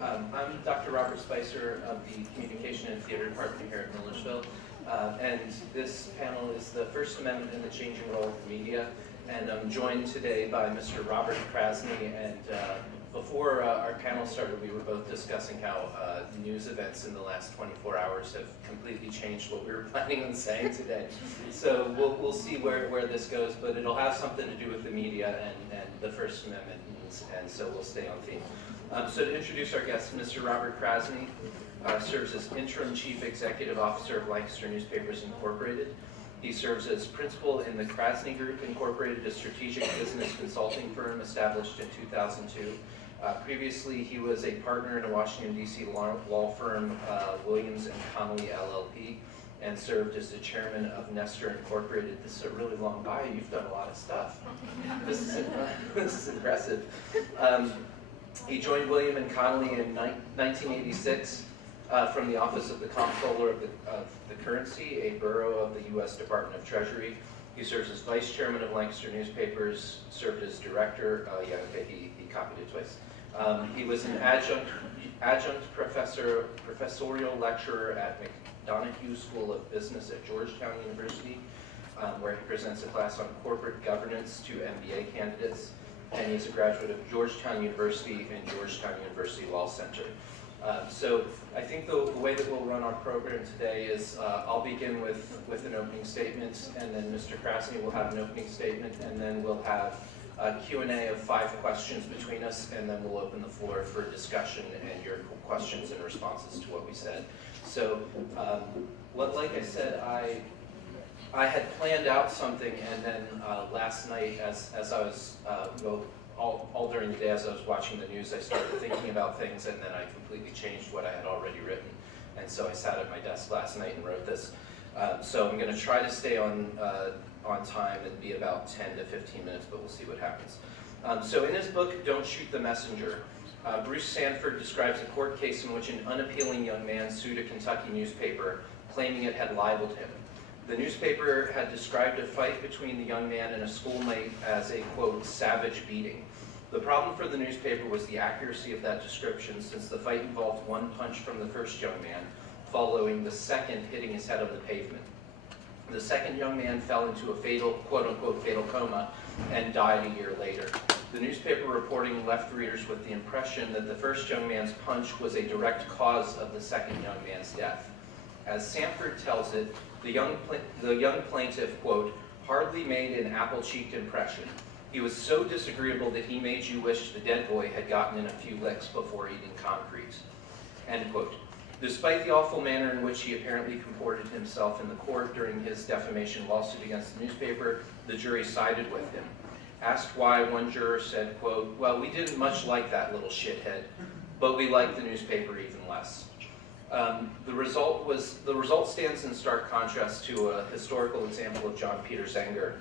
I'm Dr. Robert Spicer of the Communication and Theater Department here at Millersville. And this panel is the First Amendment and the Changing Role of the Media. And I'm joined today by Mr. Robert Krasne. And before our panel started, we were both discussing how news events in the last 24 hours have completely changed what we were planning on saying today. So we'll see where this goes, but it'll have something to do with the media and the First Amendment, and so we'll stay on theme. So to introduce our guest, Mr. Robert Krasne serves as Interim Chief Executive Officer of Lancaster Newspapers Incorporated. He serves as principal in the Krasne Group Incorporated, a strategic business consulting firm established in 2002. Previously, he was a partner in a Washington, D.C. law firm, Williams & Connolly, LLP, and served as the chairman of Nestor Incorporated. This is a really long bio. You've done a lot of stuff. This is impressive. He joined William & Connolly in 1986 from the Office of the Comptroller of the Currency, a borough of the U.S. Department of Treasury. He serves as vice chairman of Lancaster Newspapers, served as director. He copied it twice. He was an adjunct professorial lecturer at McDonough School of Business at Georgetown University, where he presents a class on corporate governance to MBA candidates. And he's a graduate of Georgetown University and Georgetown University Law Center. So I think the way that we'll run our program today is I'll begin with an opening statement, and then Mr. Krasne will have an opening statement, and then we'll have a Q&A of 5 questions between us, and then we'll open the floor for discussion and your questions and responses to what we said. So like I said, I had planned out something, and then last night, as I was, all during the day as I was watching the news, I started thinking about things, and then I completely changed what I had already written. And so I sat at my desk last night and wrote this. So I'm going to try to stay on time and be about 10 to 15 minutes, but we'll see what happens. So in his book, Don't Shoot the Messenger, Bruce Sanford describes a court case in which an unappealing young man sued a Kentucky newspaper, claiming it had libeled him. The newspaper had described a fight between the young man and a schoolmate as a, quote, savage beating. The problem for the newspaper was the accuracy of that description, since the fight involved one punch from the first young man, following the second hitting his head on the pavement. The second young man fell into a fatal, quote-unquote, fatal coma and died a year later. The newspaper reporting left readers with the impression that the first young man's punch was a direct cause of the second young man's death. As Sanford tells it, the young plaintiff, quote, hardly made an apple-cheeked impression. He was so disagreeable that he made you wish the dead boy had gotten in a few licks before eating concrete, end quote. Despite the awful manner in which he apparently comported himself in the court during his defamation lawsuit against the newspaper, the jury sided with him. Asked why, one juror said, quote, well, we didn't much like that little shithead, but we liked the newspaper even less. The result stands in stark contrast to a historical example of John Peter Zenger.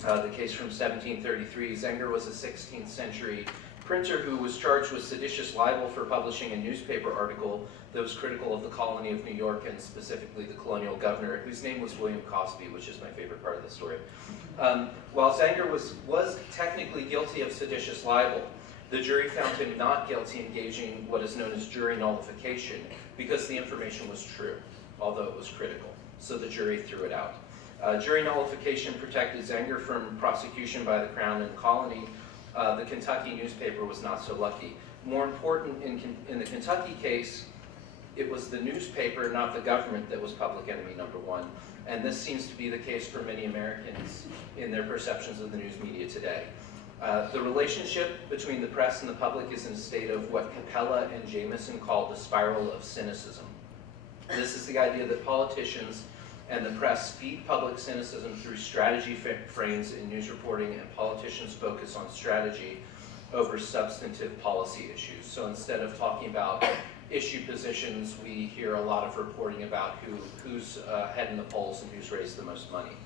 The case from 1733, Zenger was a 16th century printer who was charged with seditious libel for publishing a newspaper article that was critical of the colony of New York, and specifically the colonial governor, whose name was William Cosby, which is my favorite part of the story. While Zenger was technically guilty of seditious libel, the jury found him not guilty, engaging what is known as jury nullification, because the information was true, although it was critical. So the jury threw it out. Jury nullification protected Zenger from prosecution by the Crown and colony. The Kentucky newspaper was not so lucky. More important, in the Kentucky case, it was the newspaper, not the government, that was public enemy number one. And this seems to be the case for many Americans in their perceptions of the news media today. The relationship between the press and the public is in a state of what Capella and Jameson called the spiral of cynicism. This is the idea that politicians and the press feed public cynicism through strategy frames in news reporting, and politicians focus on strategy over substantive policy issues. So instead of talking about issue positions, we hear a lot of reporting about who's head in the polls and who's raised the most money.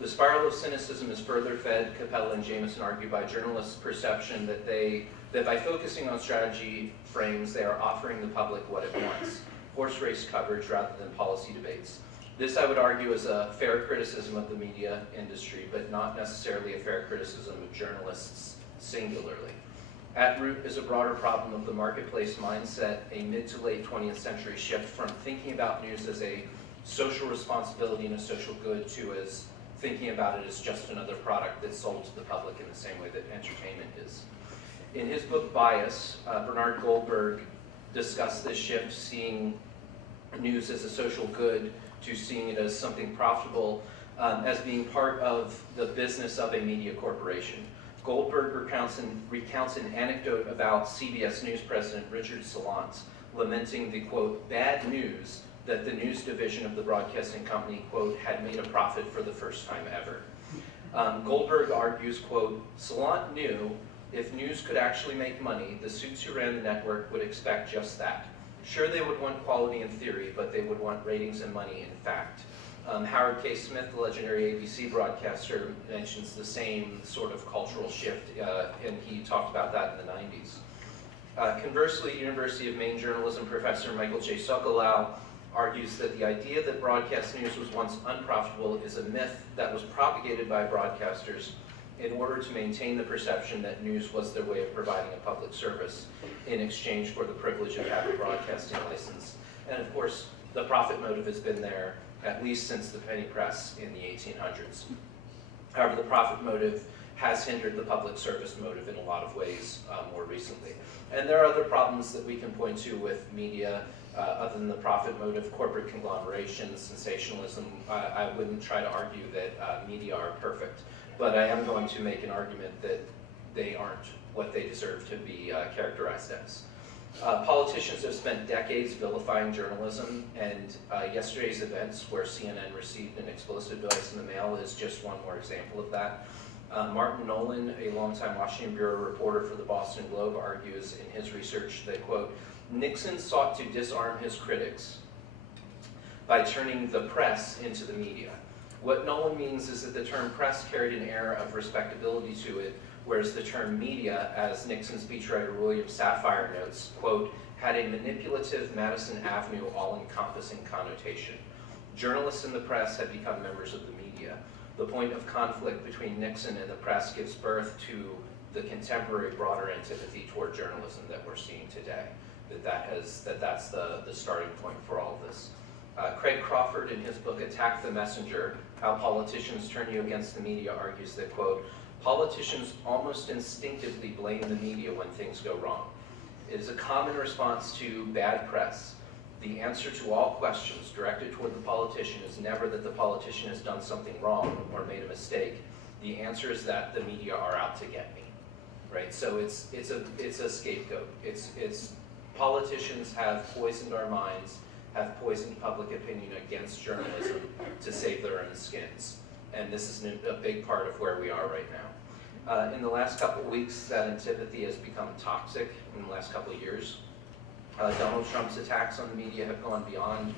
The spiral of cynicism is further fed, Capella and Jameson argue, by journalists' perception that by focusing on strategy frames, they are offering the public what it wants, horse race coverage rather than policy debates. This, I would argue, is a fair criticism of the media industry, but not necessarily a fair criticism of journalists singularly. At root is a broader problem of the marketplace mindset, a mid to late 20th century shift from thinking about news as a social responsibility and a social good to as thinking about it as just another product that's sold to the public in the same way that entertainment is. In his book Bias, Bernard Goldberg discussed this shift, seeing news as a social good to seeing it as something profitable, as being part of the business of a media corporation. Goldberg recounts an anecdote about CBS News President Richard Salant lamenting the, quote, bad news that the news division of the broadcasting company, quote, had made a profit for the first time ever. Goldberg argues, quote, Salant knew if news could actually make money, the suits who ran the network would expect just that. Sure, they would want quality in theory, but they would want ratings and money in fact. Howard K. Smith, the legendary ABC broadcaster, mentions the same sort of cultural shift, and he talked about that in the 90s. Conversely, University of Maine journalism professor Michael J. Sokolow argues that the idea that broadcast news was once unprofitable is a myth that was propagated by broadcasters in order to maintain the perception that news was their way of providing a public service in exchange for the privilege of having a broadcasting license. And of course, the profit motive has been there at least since the penny press in the 1800s. However, the profit motive has hindered the public service motive in a lot of ways more recently. And there are other problems that we can point to with media other than the profit motive, corporate conglomeration, sensationalism. I wouldn't try to argue that media are perfect, but I am going to make an argument that they aren't what they deserve to be characterized as. Politicians have spent decades vilifying journalism, and yesterday's events where CNN received an explosive device in the mail is just one more example of that. Martin Nolan, a longtime Washington Bureau reporter for the Boston Globe, argues in his research that, quote, Nixon sought to disarm his critics by turning the press into the media. What Nolan means is that the term press carried an air of respectability to it, whereas the term media, as Nixon speechwriter William Safire notes, quote, had a manipulative Madison Avenue all-encompassing connotation. Journalists in the press had become members of the media. The point of conflict between Nixon and the press gives birth to the contemporary broader antipathy toward journalism that we're seeing today. That's the starting point for all of this. Craig Crawford, in his book Attack the Messenger, How Politicians Turn You Against the Media, argues that, quote, politicians almost instinctively blame the media when things go wrong. It is a common response to bad press. The answer to all questions directed toward the politician is never that the politician has done something wrong or made a mistake. The answer is that the media are out to get me, right? So it's a scapegoat. It's politicians have poisoned our minds, have poisoned public opinion against journalism to save their own skins. And this is a big part of where we are right now. In the last couple of weeks, that antipathy has become toxic in the last couple of years. Donald Trump's attacks on the media have gone beyond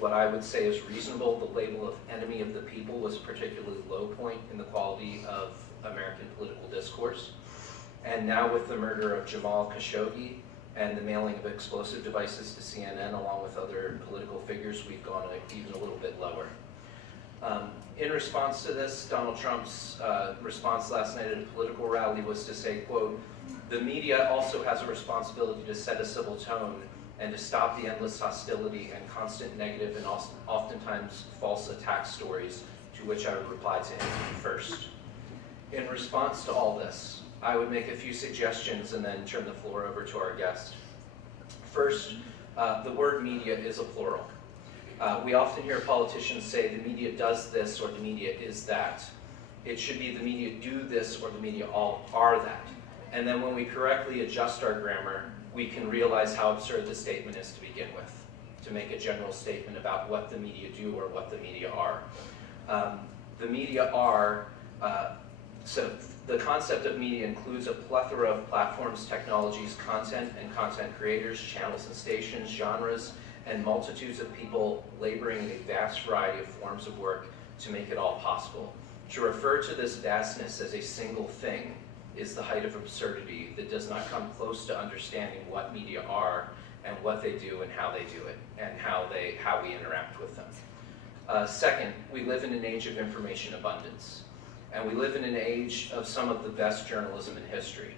what I would say is reasonable. The label of enemy of the people was a particularly low point in the quality of American political discourse. And now with the murder of Jamal Khashoggi and the mailing of explosive devices to CNN along with other political figures, we've gone even a little bit lower. In response to this, Donald Trump's response last night at a political rally was to say, quote, the media also has a responsibility to set a civil tone and to stop the endless hostility and constant negative and oftentimes false attack stories, to which I would reply to him first. In response to all this, I would make a few suggestions and then turn the floor over to our guest. First, the word media is a plural. We often hear politicians say the media does this or the media is that. It should be the media do this or the media all are that. And then when we correctly adjust our grammar, we can realize how absurd the statement is to begin with, to make a general statement about what the media do or what the media are. The media are, so the concept of media includes a plethora of platforms, technologies, content and content creators, channels and stations, genres, and multitudes of people laboring in a vast variety of forms of work to make it all possible. To refer to this vastness as a single thing is the height of absurdity that does not come close to understanding what media are and what they do and how they do it and how we interact with them. Second, we live in an age of information abundance, and we live in an age of some of the best journalism in history.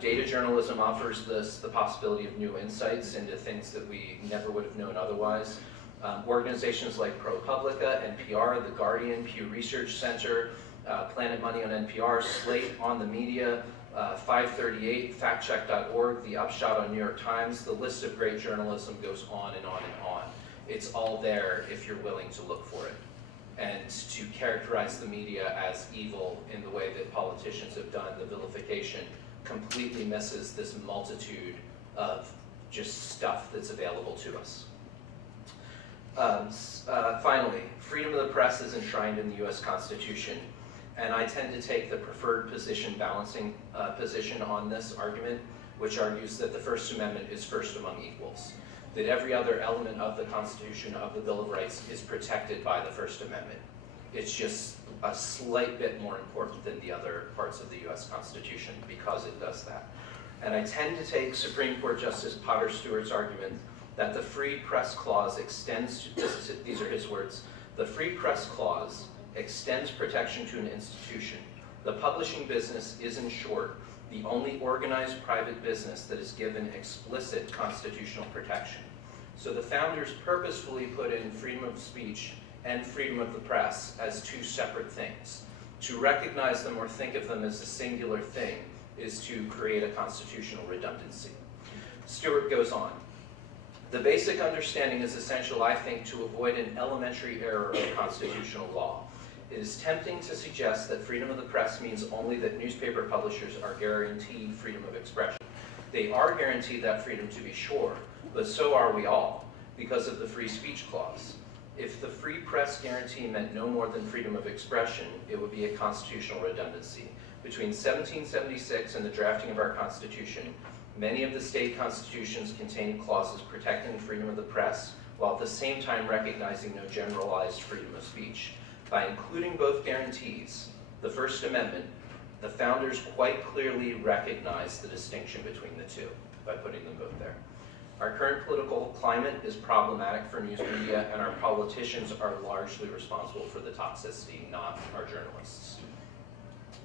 Data journalism offers the possibility of new insights into things that we never would have known otherwise. Organizations like ProPublica, NPR, The Guardian, Pew Research Center, Planet Money on NPR, Slate on the Media, 538, factcheck.org, The Upshot on New York Times. The list of great journalism goes on and on and on. It's all there if you're willing to look for it. And to characterize the media as evil in the way that politicians have done, the vilification, completely misses this multitude of just stuff that's available to us. Finally, freedom of the press is enshrined in the US Constitution, and I tend to take the preferred position balancing position on this argument, which argues that the First Amendment is first among equals, that every other element of the Constitution, of the Bill of Rights, is protected by the First Amendment. It's just a slight bit more important than the other parts of the US Constitution because it does that. And I tend to take Supreme Court Justice Potter Stewart's argument that the Free Press Clause extends, these are his words, the Free Press Clause extends protection to an institution. The publishing business is, in short, the only organized private business that is given explicit constitutional protection. So the founders purposefully put in freedom of speech and freedom of the press as two separate things. To recognize them or think of them as a singular thing is to create a constitutional redundancy. Stewart goes on. The basic understanding is essential, I think, to avoid an elementary error of constitutional law. It is tempting to suggest that freedom of the press means only that newspaper publishers are guaranteed freedom of expression. They are guaranteed that freedom, to be sure, but so are we all, because of the Free Speech Clause. If the free press guarantee meant no more than freedom of expression, it would be a constitutional redundancy. Between 1776 and the drafting of our Constitution, many of the state constitutions contained clauses protecting freedom of the press, while at the same time recognizing no generalized freedom of speech. By including both guarantees, the First Amendment, the founders quite clearly recognized the distinction between the two by putting them both there. Our current political climate is problematic for news media, and our politicians are largely responsible for the toxicity, not our journalists.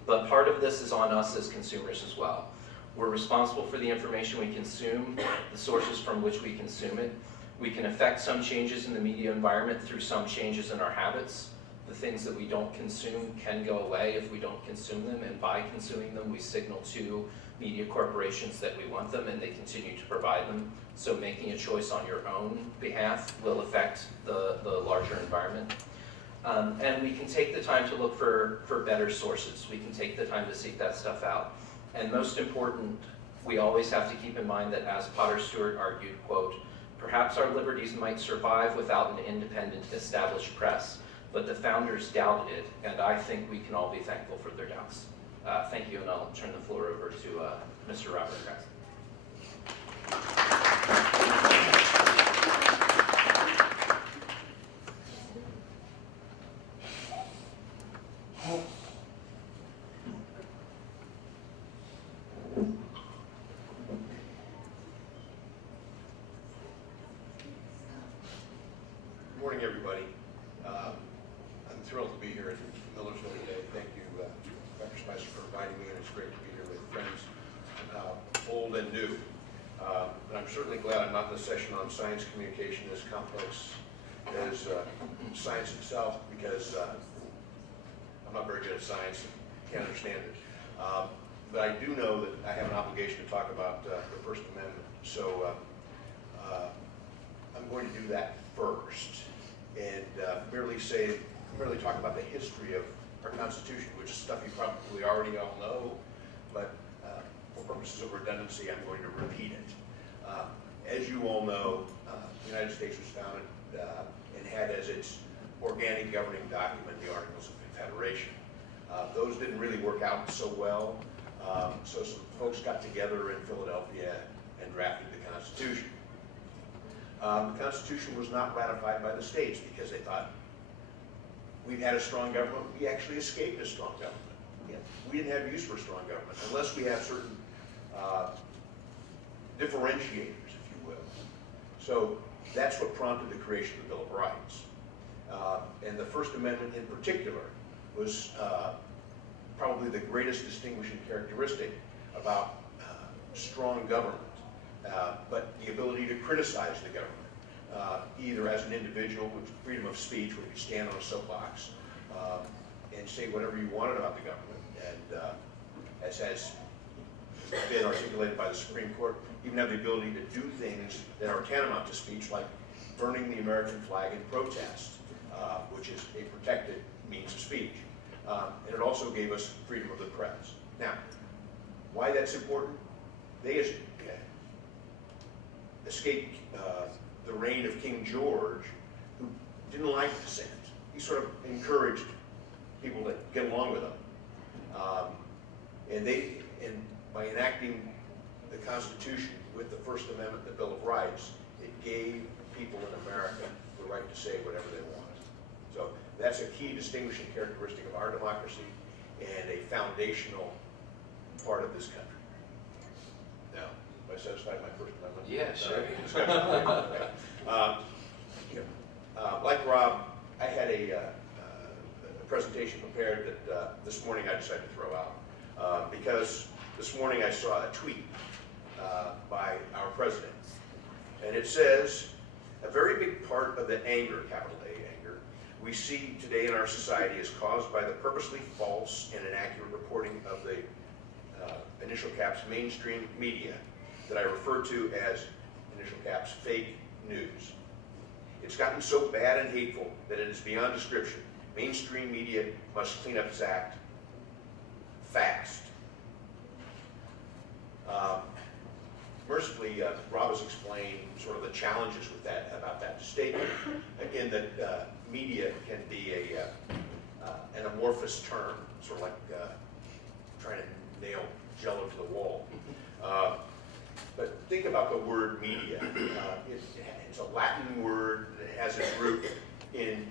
But part of this is on us as consumers as well. We're responsible for the information we consume, the sources from which we consume it. We can affect some changes in the media environment through some changes in our habits. The things that we don't consume can go away if we don't consume them, and by consuming them, we signal to media corporations that we want them and they continue to provide them. So making a choice on your own behalf will affect the larger environment. And we can take the time to look for better sources. We can take the time to seek that stuff out. And most important, we always have to keep in mind that, as Potter Stewart argued, quote, perhaps our liberties might survive without an independent established press, but the founders doubted it, and I think we can all be thankful for their doubts. Thank you, and I'll turn the floor over to Mr. Robert Krasne. Good morning, everybody. I'm thrilled to be here in Millersville today. Thank you, Dr. Spicer, for inviting me, and it's great to be here with friends, old and new. And I'm certainly glad I'm not in the session on science communication as complex as science itself, because I'm not very good at science and can't understand it. But I do know that I have an obligation to talk about the First Amendment. So I'm going to do that first, and merely talk about the history of our Constitution, which is stuff you probably already all know, but for purposes of redundancy, I'm going to repeat it. As you all know, the United States was founded and had as its organic governing document the Articles of Confederation. Those didn't really work out so well, so some folks got together in Philadelphia and drafted the Constitution. The Constitution was not ratified by the states because they thought, we've had a strong government, we actually escaped a strong government. Yeah, we didn't have use for strong government unless we have certain differentiators, if you will. So that's what prompted the creation of the Bill of Rights. And the First Amendment in particular was probably the greatest distinguishing characteristic about strong government, but the ability to criticize the government, either as an individual with freedom of speech, where you stand on a soapbox and say whatever you wanted about the government, and as has been articulated by the Supreme Court, even have the ability to do things that are tantamount to speech, like burning the American flag in protest, which is a protected means of speech. And it also gave us freedom of the press. Now, why that's important? They escaped the reign of King George, who didn't like dissent. He sort of encouraged people to get along with him. And by enacting the Constitution with the First Amendment, the Bill of Rights, it gave people in America the right to say whatever they wanted. So that's a key distinguishing characteristic of our democracy and a foundational part of this country. Now, am I satisfied with my First Amendment? Yeah, sure. Like Rob, I had a presentation prepared that this morning I decided to throw out because this morning I saw a tweet by our president, and it says, "A very big part of the anger, capital A anger, we see today in our society is caused by the purposely false and inaccurate reporting of the initial caps mainstream media that I refer to as initial caps fake news. It's gotten so bad and hateful that it is beyond description. Mainstream media must clean up its act fast." Mercifully, Rob has explained sort of the challenges with that, about that statement. Again, that media can be an amorphous term, sort of like trying to nail Jello to the wall. But think about the word media. It's a Latin word that has its root in,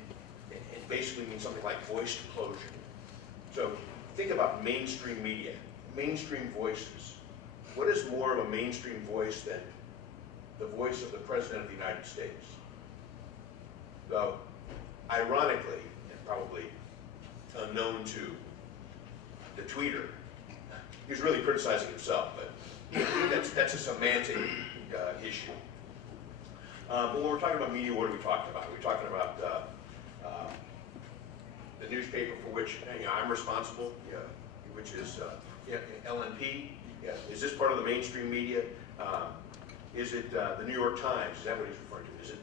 it basically means something like voiced closure. So think about mainstream media, mainstream voices. What is more of a mainstream voice than the voice of the President of the United States? Though, ironically, and probably unknown to the tweeter, he was really criticizing himself, but that's a semantic issue. But when we're talking about media, what are we talking about? We're talking about the newspaper for which I'm responsible, which is LNP. Is this part of the mainstream media? Is it the New York Times? Is that what he's referring to? Is it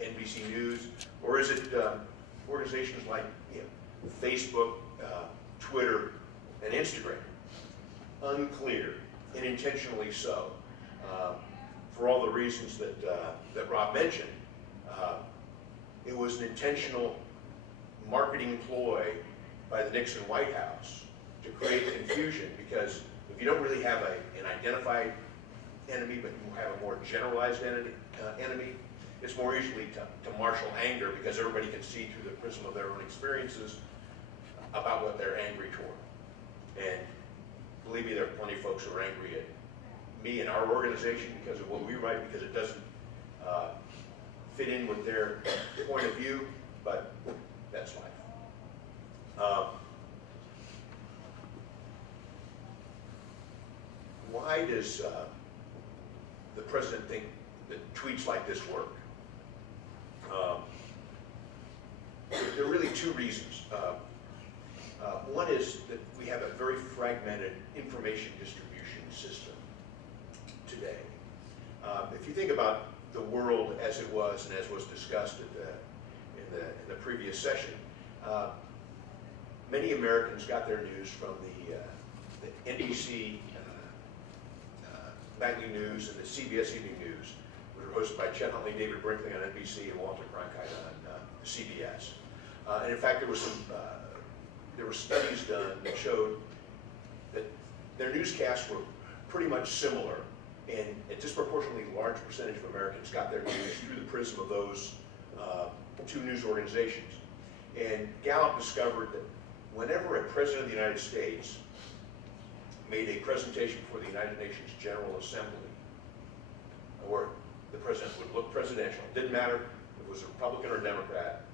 NBC News? Or is it organizations like Facebook, Twitter, and Instagram? Unclear, and intentionally so. For all the reasons that Rob mentioned, it was an intentional marketing ploy by the Nixon White House to create confusion, because if you don't really have an identified enemy, but you have a more generalized enemy, it's more easily to marshal anger, because everybody can see through the prism of their own experiences about what they're angry toward. And believe me, there are plenty of folks who are angry at me and our organization because of what we write, because it doesn't fit in with their point of view, but that's life. Why does the president think that tweets like this work? There are really two reasons. One is that we have a very fragmented information distribution system today. If you think about the world as it was and as was discussed in the previous session, many Americans got their news from the NBC nightly news and the CBS evening news, which were hosted by Chet Huntley, David Brinkley on NBC, and Walter Cronkite on CBS. And in fact, there were studies done that showed that their newscasts were pretty much similar, and a disproportionately large percentage of Americans got their news through the prism of those two news organizations. And Gallup discovered that whenever a president of the United States made a presentation for the United Nations General Assembly, or the president would look presidential, it didn't matter if it was a Republican or Democrat,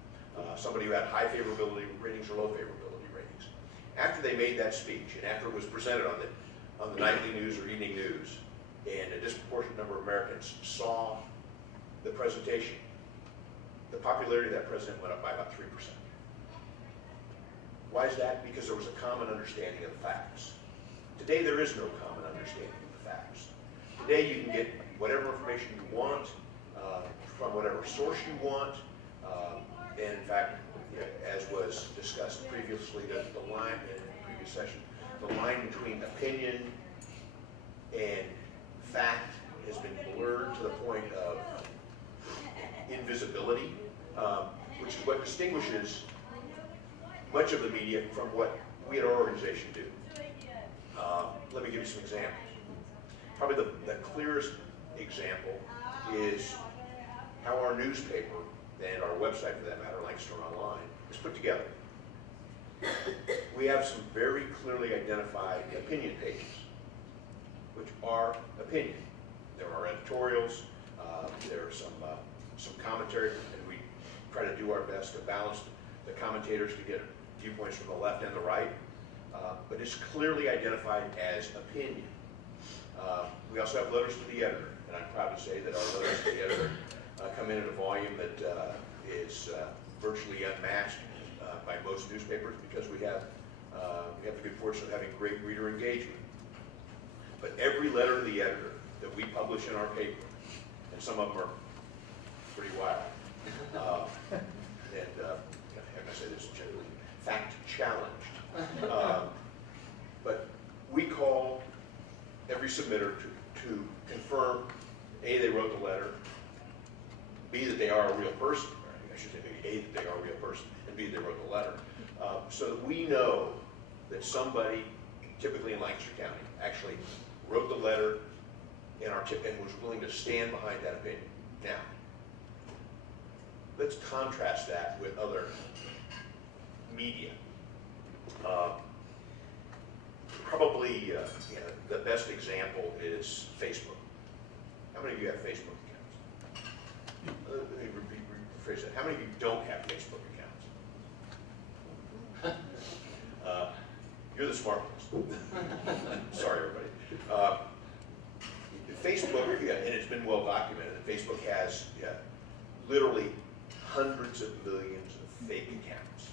somebody who had high favorability ratings or low favorability ratings. After they made that speech, and after it was presented on the nightly news or evening news, and a disproportionate number of Americans saw the presentation, the popularity of that president went up by about 3%. Why is that? Because there was a common understanding of the facts. Today there is no common understanding of the facts. Today you can get whatever information you want from whatever source you want, and in fact, as was discussed previously, the line in the previous session, the line between opinion and fact has been blurred to the point of invisibility, which is what distinguishes much of the media from what we at our organization do. Let me give you some examples. Probably the clearest example is how our newspaper and our website, for that matter, Lancaster Online, is put together. We have some very clearly identified opinion pages, which are opinion. There are editorials, there are some commentary, and we try to do our best to balance the commentators to get viewpoints from the left and the right, but it's clearly identified as opinion. We also have letters to the editor, and I'm proud to say that our letters to the editor come in a volume that is virtually unmatched by most newspapers, because we have the good fortune of having great reader engagement. But every letter to the editor that we publish in our paper, and some of them are pretty wild, and I say this generally, fact challenged. But we call every submitter to confirm, A, they wrote the letter, B, that they are a real person, or I should say maybe A, that they are a real person, and B, that they wrote the letter, so that we know that somebody, typically in Lancaster County, actually wrote the letter and was willing to stand behind that opinion. Now, let's contrast that with other media. Probably the best example is Facebook. How many of you have Facebook accounts? Let me rephrase that. How many of you don't have Facebook accounts? You're the smart ones. Sorry, everybody. Facebook, and it's been well documented, that Facebook has literally hundreds of millions of fake accounts.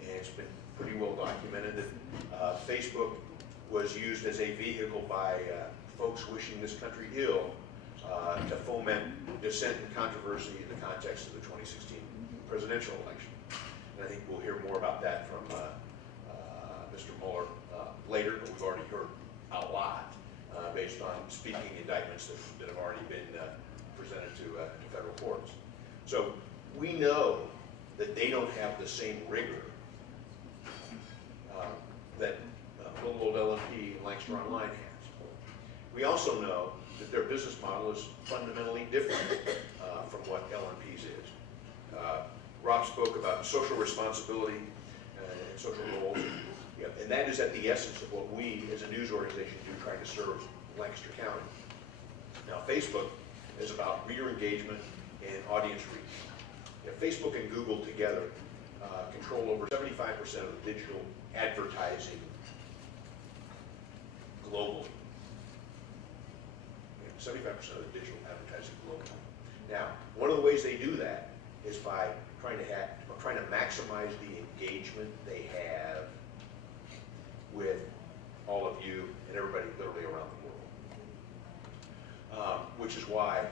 And it's been pretty well documented that Facebook was used as a vehicle by folks wishing this country ill to foment dissent and controversy in the context of the 2016 presidential election. And I think we'll hear more about that from Mr. Mueller later, but we've already heard a lot based on speaking indictments that have already been presented to federal courts. So we know that they don't have the same rigor that little old LNP and Lancaster Online has. We also know that their business model is fundamentally different from what LNP's is. Rob spoke about social responsibility and social goals, and that is at the essence of what we as a news organization do, trying to serve Lancaster County. Now, Facebook is about reader engagement and audience reach. Facebook and Google together control over 75% of the digital advertising globally. 75% of the digital advertising globally. Now, one of the ways they do that is by trying to maximize the engagement they have with all of you and everybody literally around the world. Which is why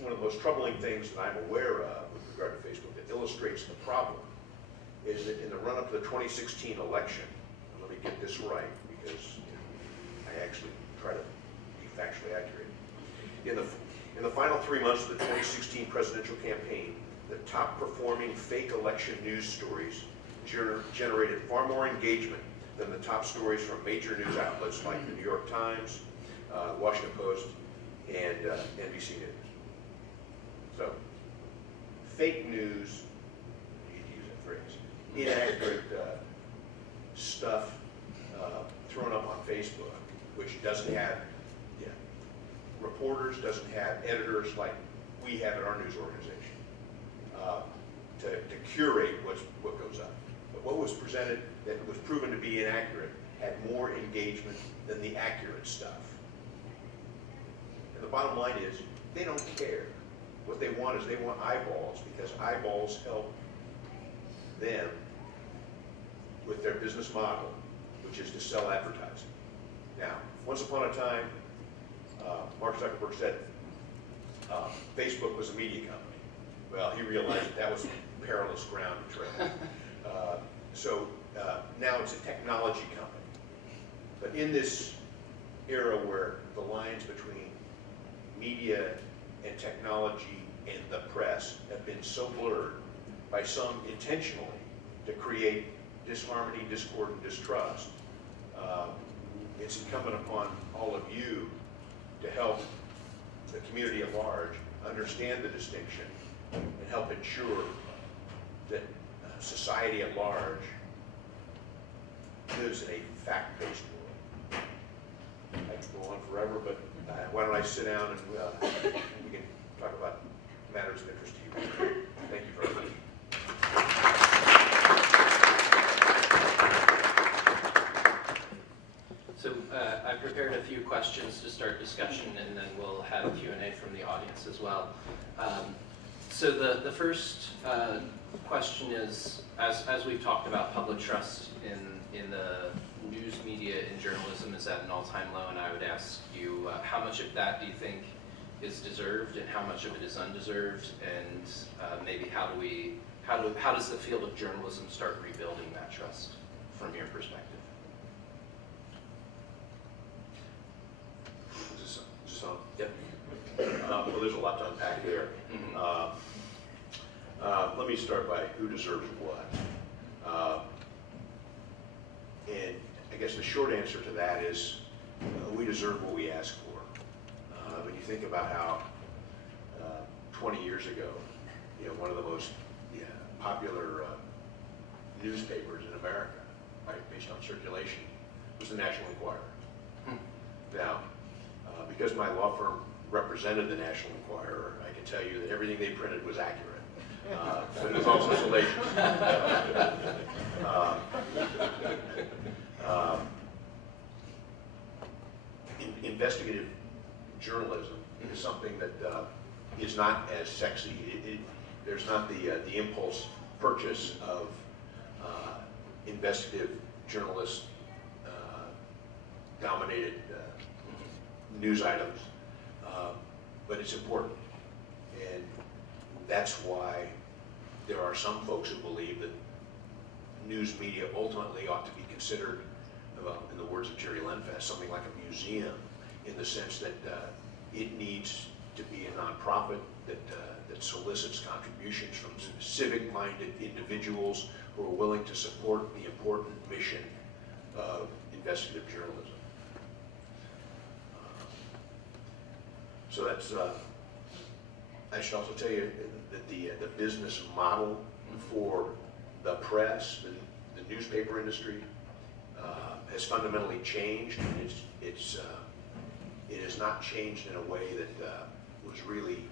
one of the most troubling things that I'm aware of with regard to Facebook that illustrates the problem is that in the run-up to the 2016 election, and let me get this right because I actually try to be factually accurate. In the final 3 months of the 2016 presidential campaign, the top performing fake election news stories generated far more engagement than the top stories from major news outlets like the New York Times, Washington Post, and NBC News. So, fake news, I need to use that phrase, inaccurate stuff thrown up on Facebook, which doesn't have reporters, doesn't have editors like we have at our news organization to curate what goes up. But what was presented that was proven to be inaccurate had more engagement than the accurate stuff. And the bottom line is, they don't care. What they want is they want eyeballs, because eyeballs help them with their business model, which is to sell advertising. Now, once upon a time, Mark Zuckerberg said Facebook was a media company. Well, he realized that was perilous ground to tread. So now it's a technology company. But in this era where the lines between media and technology and the press have been so blurred, by some intentionally, to create disharmony, discord, and distrust, it's incumbent upon all of you to help the community at large understand the distinction and help ensure that society at large lives in a fact-based world. I could go on forever, but why don't I sit down and we can talk about matters of interest to you. Thank you very much. So I prepared a few questions to start discussion, and then we'll have a Q&A from the audience as well. So the first question is, as we've talked about, public trust in the news media and journalism is at an all-time low, and I would ask you how much of that do you think is deserved and how much of it is undeserved, and maybe how does the field of journalism start rebuilding that trust from your perspective? Is this on? Yep. Well, there's a lot to unpack there. Mm-hmm. Let me start by who deserves what. And I guess the short answer to that is we deserve what we ask for. When you think about how 20 years ago, one of the most popular newspapers in America, right, based on circulation, was the National Enquirer. Now, because my law firm represented the National Enquirer, I can tell you that everything they printed was accurate. But it was also salacious. Investigative journalism is something that is not as sexy. There's not the impulse purchase of investigative journalist dominated news items, but it's important. And that's why there are some folks who believe that news media ultimately ought to be considered, in the words of Jerry Lenfest, something like a museum, in the sense that it needs to be a nonprofit that solicits contributions from civic-minded individuals who are willing to support the important mission of investigative journalism. So that's, I should also tell you that the business model for the press, the newspaper industry, has fundamentally changed. It has not changed in a way that was really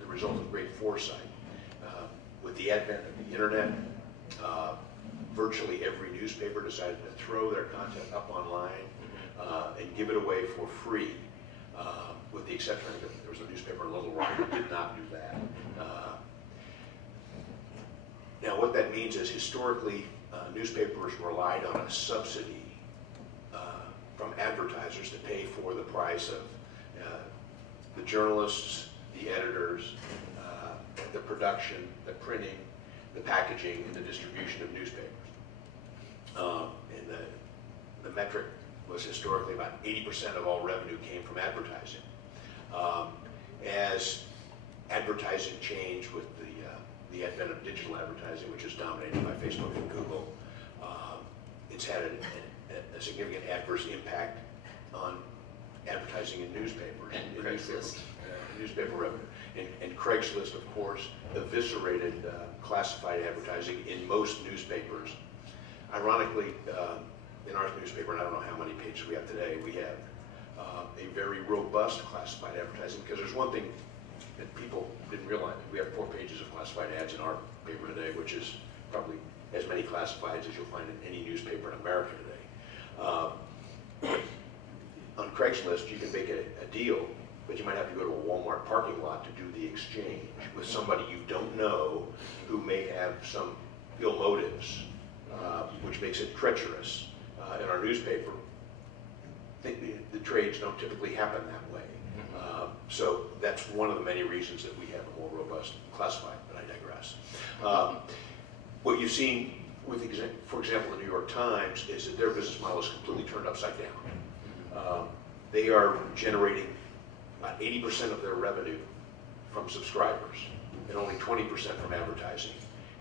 the result of great foresight. With the advent of the internet, virtually every newspaper decided to throw their content up online and give it away for free, with the exception that there was a newspaper in Little Rock that did not do that. Now what that means is historically newspapers relied on a subsidy from advertisers to pay for the price of the journalists, the editors, the production, the printing, the packaging, and the distribution of newspapers. And the metric was historically about 80% of all revenue came from advertising. As advertising changed with the advent of digital advertising, which is dominated by Facebook and Google, it's had a significant adverse impact on advertising in newspapers. And Craigslist. Newspaper revenue. And Craigslist, of course, eviscerated classified advertising in most newspapers. Ironically, in our newspaper, and I don't know how many pages we have today, we have a very robust classified advertising, because there's one thing that people didn't realize. We have 4 pages of classified ads in our paper today, which is probably as many classifieds as you'll find in any newspaper in America today. On Craigslist, you can make a deal but you might have to go to a Walmart parking lot to do the exchange with somebody you don't know who may have some ill motives, which makes it treacherous. In our newspaper, the trades don't typically happen that way. So that's one of the many reasons that we have a more robust classified, but I digress. What you've seen with, for example, the New York Times is that their business model is completely turned upside down. They are generating about 80% of their revenue from subscribers and only 20% from advertising.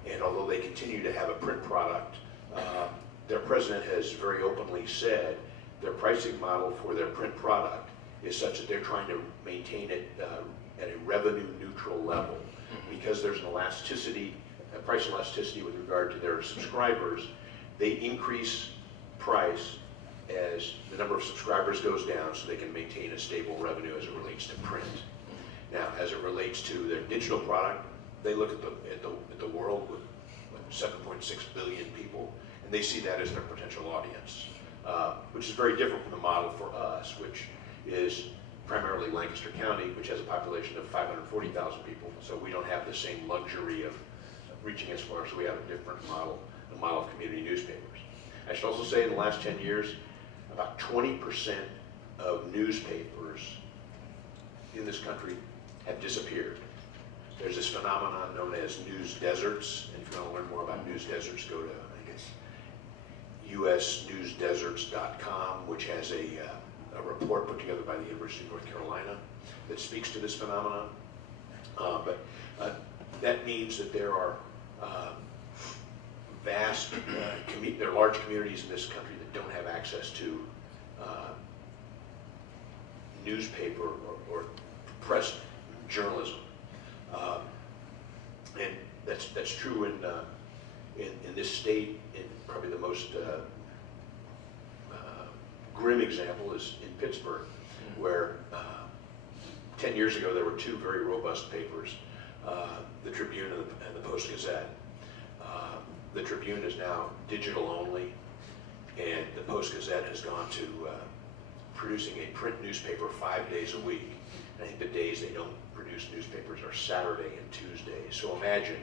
And although they continue to have a print product, their president has very openly said their pricing model for their print product is such that they're trying to maintain it at a revenue neutral level, because there's an elasticity, a price elasticity with regard to their subscribers. They increase price as the number of subscribers goes down so they can maintain a stable revenue as it relates to print. Now, as it relates to their digital product, they look at the world with 7.6 billion people, and they see that as their potential audience, which is very different from the model for us, which is primarily Lancaster County, which has a population of 540,000 people, so we don't have the same luxury of reaching as far, so we have a different model, the model of community newspapers. I should also say in the last 10 years, about 20% of newspapers in this country have disappeared. There's this phenomenon known as news deserts, and if you want to learn more about news deserts, go to, I think it's usnewsdeserts.com, which has a report put together by the University of North Carolina that speaks to this phenomenon. But that means that there are there are large communities in this country that don't have access to newspaper or press journalism, and that's true in this state. In probably the most grim example is in Pittsburgh, where 10 years ago there were two very robust papers, the Tribune and the Post-Gazette. The Tribune is now digital only, and the Post-Gazette has gone to producing a print newspaper 5 days a week. And I think the days they don't produce newspapers are Saturday and Tuesday. So imagine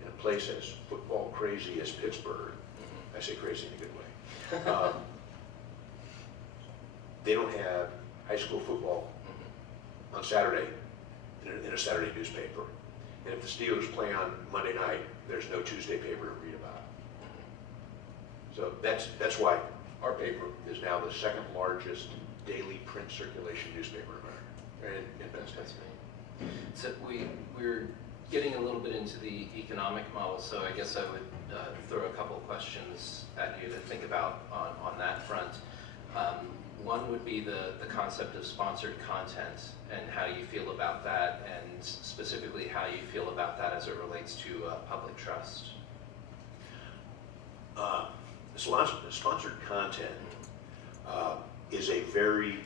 in a place as football crazy as Pittsburgh, I say crazy in a good way, they don't have high school football on Saturday in a Saturday newspaper. And if the Steelers play on Monday night, there's no Tuesday paper to read about. So that's why our paper is now the second largest daily print circulation newspaper in America. And That's me. So we're getting a little bit into the economic model, so I guess I would throw a couple of questions at you to think about on that front. One would be the concept of sponsored content and how you feel about that, and specifically how you feel about that as it relates to public trust. Sponsored content is a very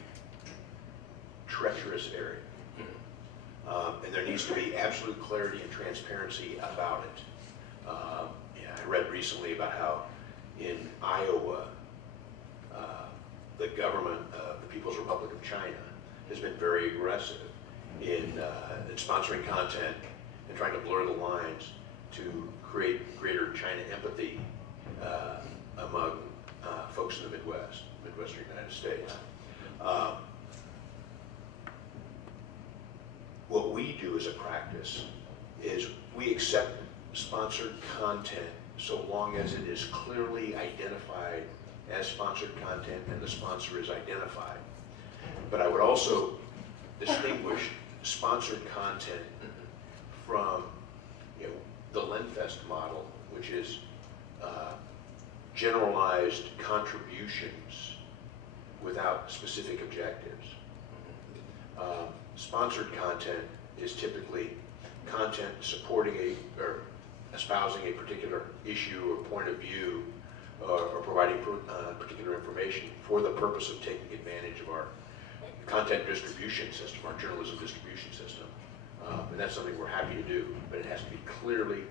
treacherous area, and there needs to be absolute clarity and transparency about it. I read recently about how in Iowa, the government of the People's Republic of China has been very aggressive in sponsoring content and trying to blur the lines to create greater China empathy among folks in the Midwestern United States. What we do as a practice is we accept sponsored content so long as it is clearly identified as sponsored content and the sponsor is identified. But I would also distinguish sponsored content from the Lenfest model, which is generalized contributions without specific objectives. Sponsored content is typically content supporting or espousing a particular issue or point of view, or providing particular information for the purpose of taking advantage of our content distribution system, our journalism distribution system. And that's something we're happy to do, but it has to be clearly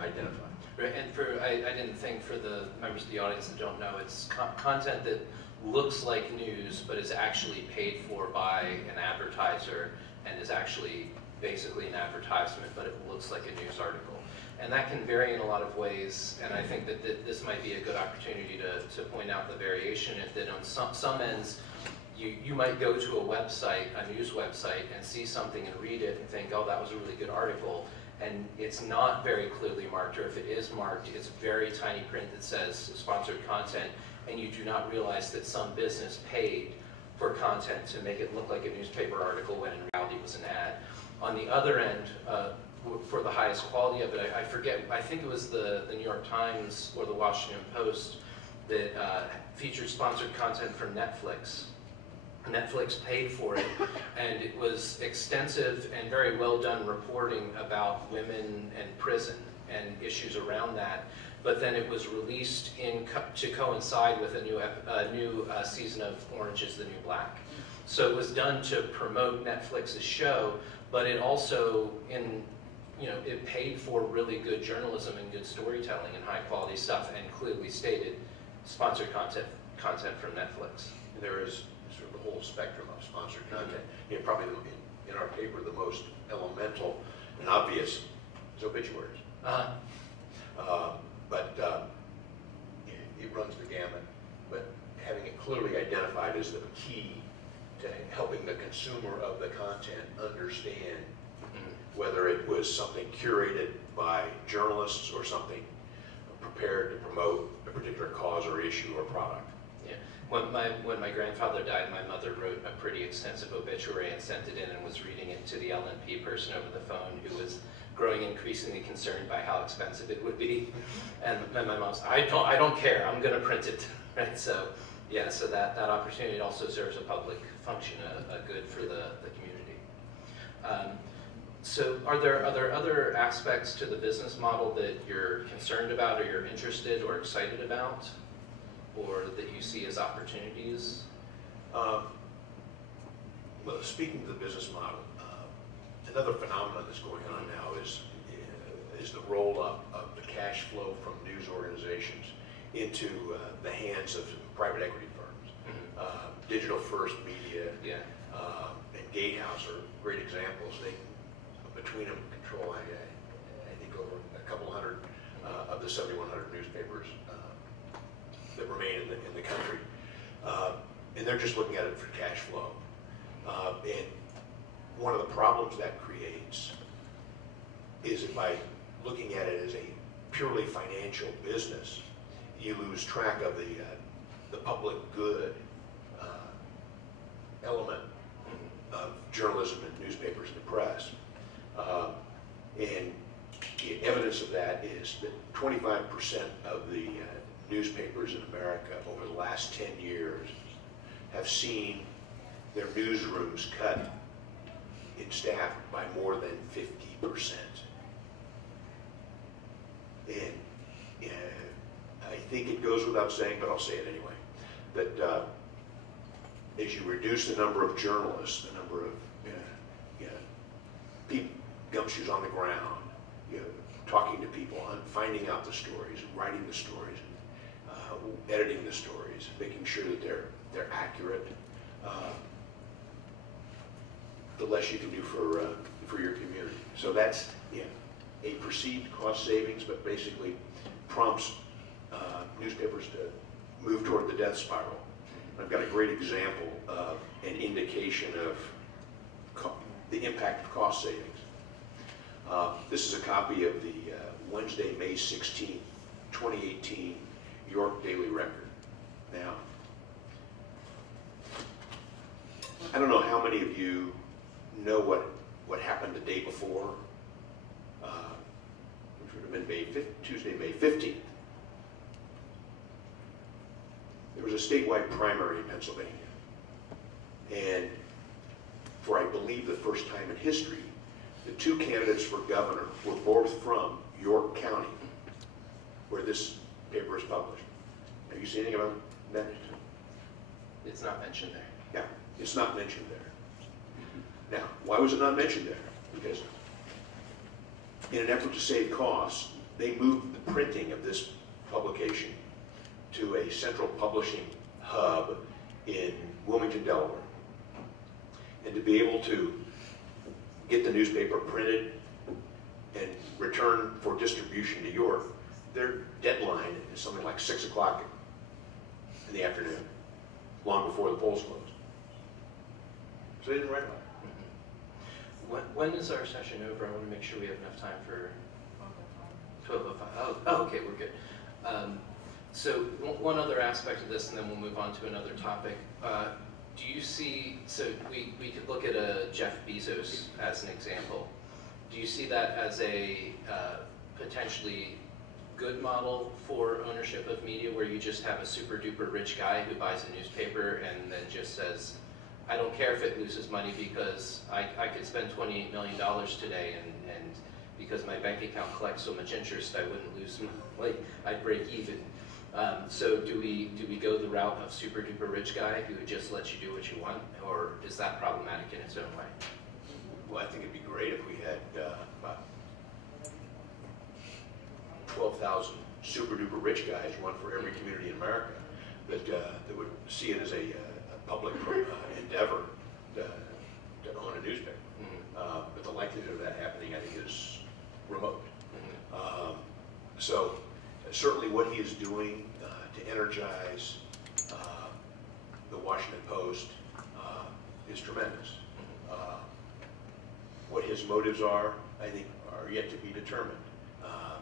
identified. Right, and I didn't think, for the members of the audience that don't know, it's content that looks like news, but is actually paid for by an advertiser and is actually basically an advertisement, but it looks like a news article. And that can vary in a lot of ways, and I think that this might be a good opportunity to point out the variation, is that on some ends, you might go to a website, a news website, and see something and read it and think, oh, that was a really good article, and it's not very clearly marked, or if it is marked, it's very tiny print that says sponsored content, and you do not realize that some business paid for content to make it look like a newspaper article when in reality it was an ad. On the other end, for the highest quality of it, I forget, I think it was the New York Times or the Washington Post that featured sponsored content from Netflix. Netflix paid for it, and it was extensive and very well done reporting about women and prison and issues around that. But then it was released to coincide with a new season of Orange is the New Black. So it was done to promote Netflix's show, but it also, it paid for really good journalism and good storytelling and high quality stuff, and clearly stated sponsored content from Netflix. There is sort of the whole spectrum of sponsored content. Probably in our paper, the most elemental and obvious is obituaries. But it runs the gamut. But having it clearly identified as the key to helping the consumer of the content understand whether it was something curated by journalists or something prepared to promote a particular cause or issue or product. Yeah. When my grandfather died, my mother wrote a pretty extensive obituary and sent it in, and was reading it to the LNP person over the phone, who was growing increasingly concerned by how expensive it would be. And my mom said, I don't care, I'm going to print it. Right? So yeah, so that opportunity also serves a public function, a good for the community. So are there other aspects to the business model that you're concerned about, or you're interested or excited about, or that you see as opportunities? Well, speaking of the business model, another phenomenon that's going on now is the roll-up of the cash flow from news organizations into the hands of private equity firms. Digital First Media and Gatehouse are great examples. They, between them, control, I think, over a couple hundred of the 7,100 newspapers that remain in the country. And they're just looking at it for cash flow. And one of the problems that creates is that by looking at it as a purely financial business, you lose track of the public good element of journalism and newspapers and the press. And evidence of that is that 25% of the newspapers in America over the last 10 years have seen their newsrooms cut in staff by more than 50%. And I think it goes without saying, but I'll say it anyway, that as you reduce the number of journalists, the number of people, gumshoes on the ground, talking to people, finding out the stories, writing the stories, editing the stories, making sure that they're accurate, the less you can do for your community. So that's a perceived cost savings, but basically prompts newspapers to move toward the death spiral. I've got a great example of an indication of the impact of cost savings. This is a copy of the Wednesday, May 16, 2018 York Daily Record. Now, I don't know how many of you know what happened the day before, which would have been Tuesday, May 15th. There was a statewide primary in Pennsylvania. And for, I believe, the first time in history, the two candidates for governor were both from York County, where this paper is published. Have you seen anything about that? It's not mentioned there. Yeah, it's not mentioned there. Now, why was it not mentioned there? Because in an effort to save costs, they moved the printing of this publication to a central publishing hub in Wilmington, Delaware, and to be able to get the newspaper printed and returned for distribution to York, their deadline is something like 6 o'clock in the afternoon, long before the polls closed. So they didn't write about it. When is our session over? I want to make sure we have enough time for 12:05. Oh, okay, we're good. So one other aspect of this, and then we'll move on to another topic. Do you see, so we could look at a Jeff Bezos as an example. Do you see that as a potentially good model for ownership of media, where you just have a super duper rich guy who buys a newspaper and then just says, I don't care if it loses money because I could spend $28 million today, and because my bank account collects so much interest, I wouldn't lose, like, I'd break even. So do we go the route of super duper rich guy who just lets you do what you want, or is that problematic in its own way? Well, I think it'd be great if we had about 12,000 super duper rich guys, one for every community in America, that would see it as a public endeavor to own a newspaper. But the likelihood of that happening, I think, is remote. So certainly what he is doing to energize the Washington Post is tremendous. What his motives are, I think, are yet to be determined,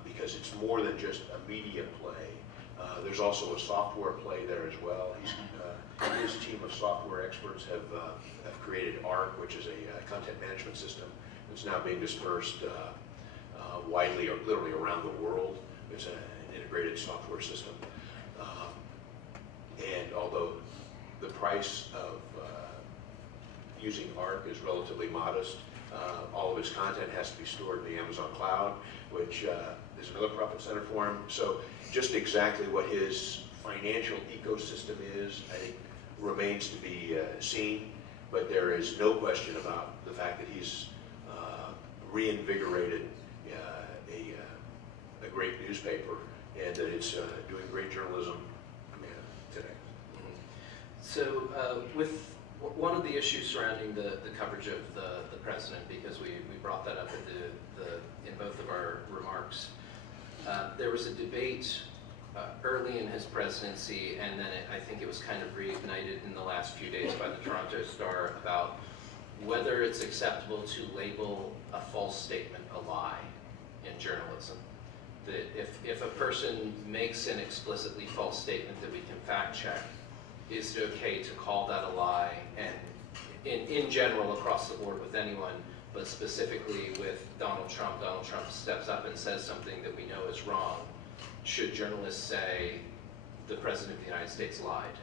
because it's more than just a media play. There's also a software play there as well. His team of software experts have created ARC, which is a content management system that's now being dispersed widely, or literally around the world. It's an integrated software system. And although the price of using ARC is relatively modest, all of his content has to be stored in the Amazon cloud, which is another profit center for him. So just exactly what his financial ecosystem is, I think, remains to be seen. But there is no question about the fact that he's reinvigorated a great newspaper, and that it's doing great journalism today. So with one of the issues surrounding the coverage of the president, because we brought that up in both of our remarks, there was a debate early in his presidency, and then I think it was kind of reignited in the last few days by the Toronto Star, about whether it's acceptable to label a false statement a lie in journalism. That if a person makes an explicitly false statement that we can fact check, is it okay to call that a lie? And in general, across the board with anyone, but specifically with Donald Trump steps up and says something that we know is wrong. Should journalists say the President of the United States lied?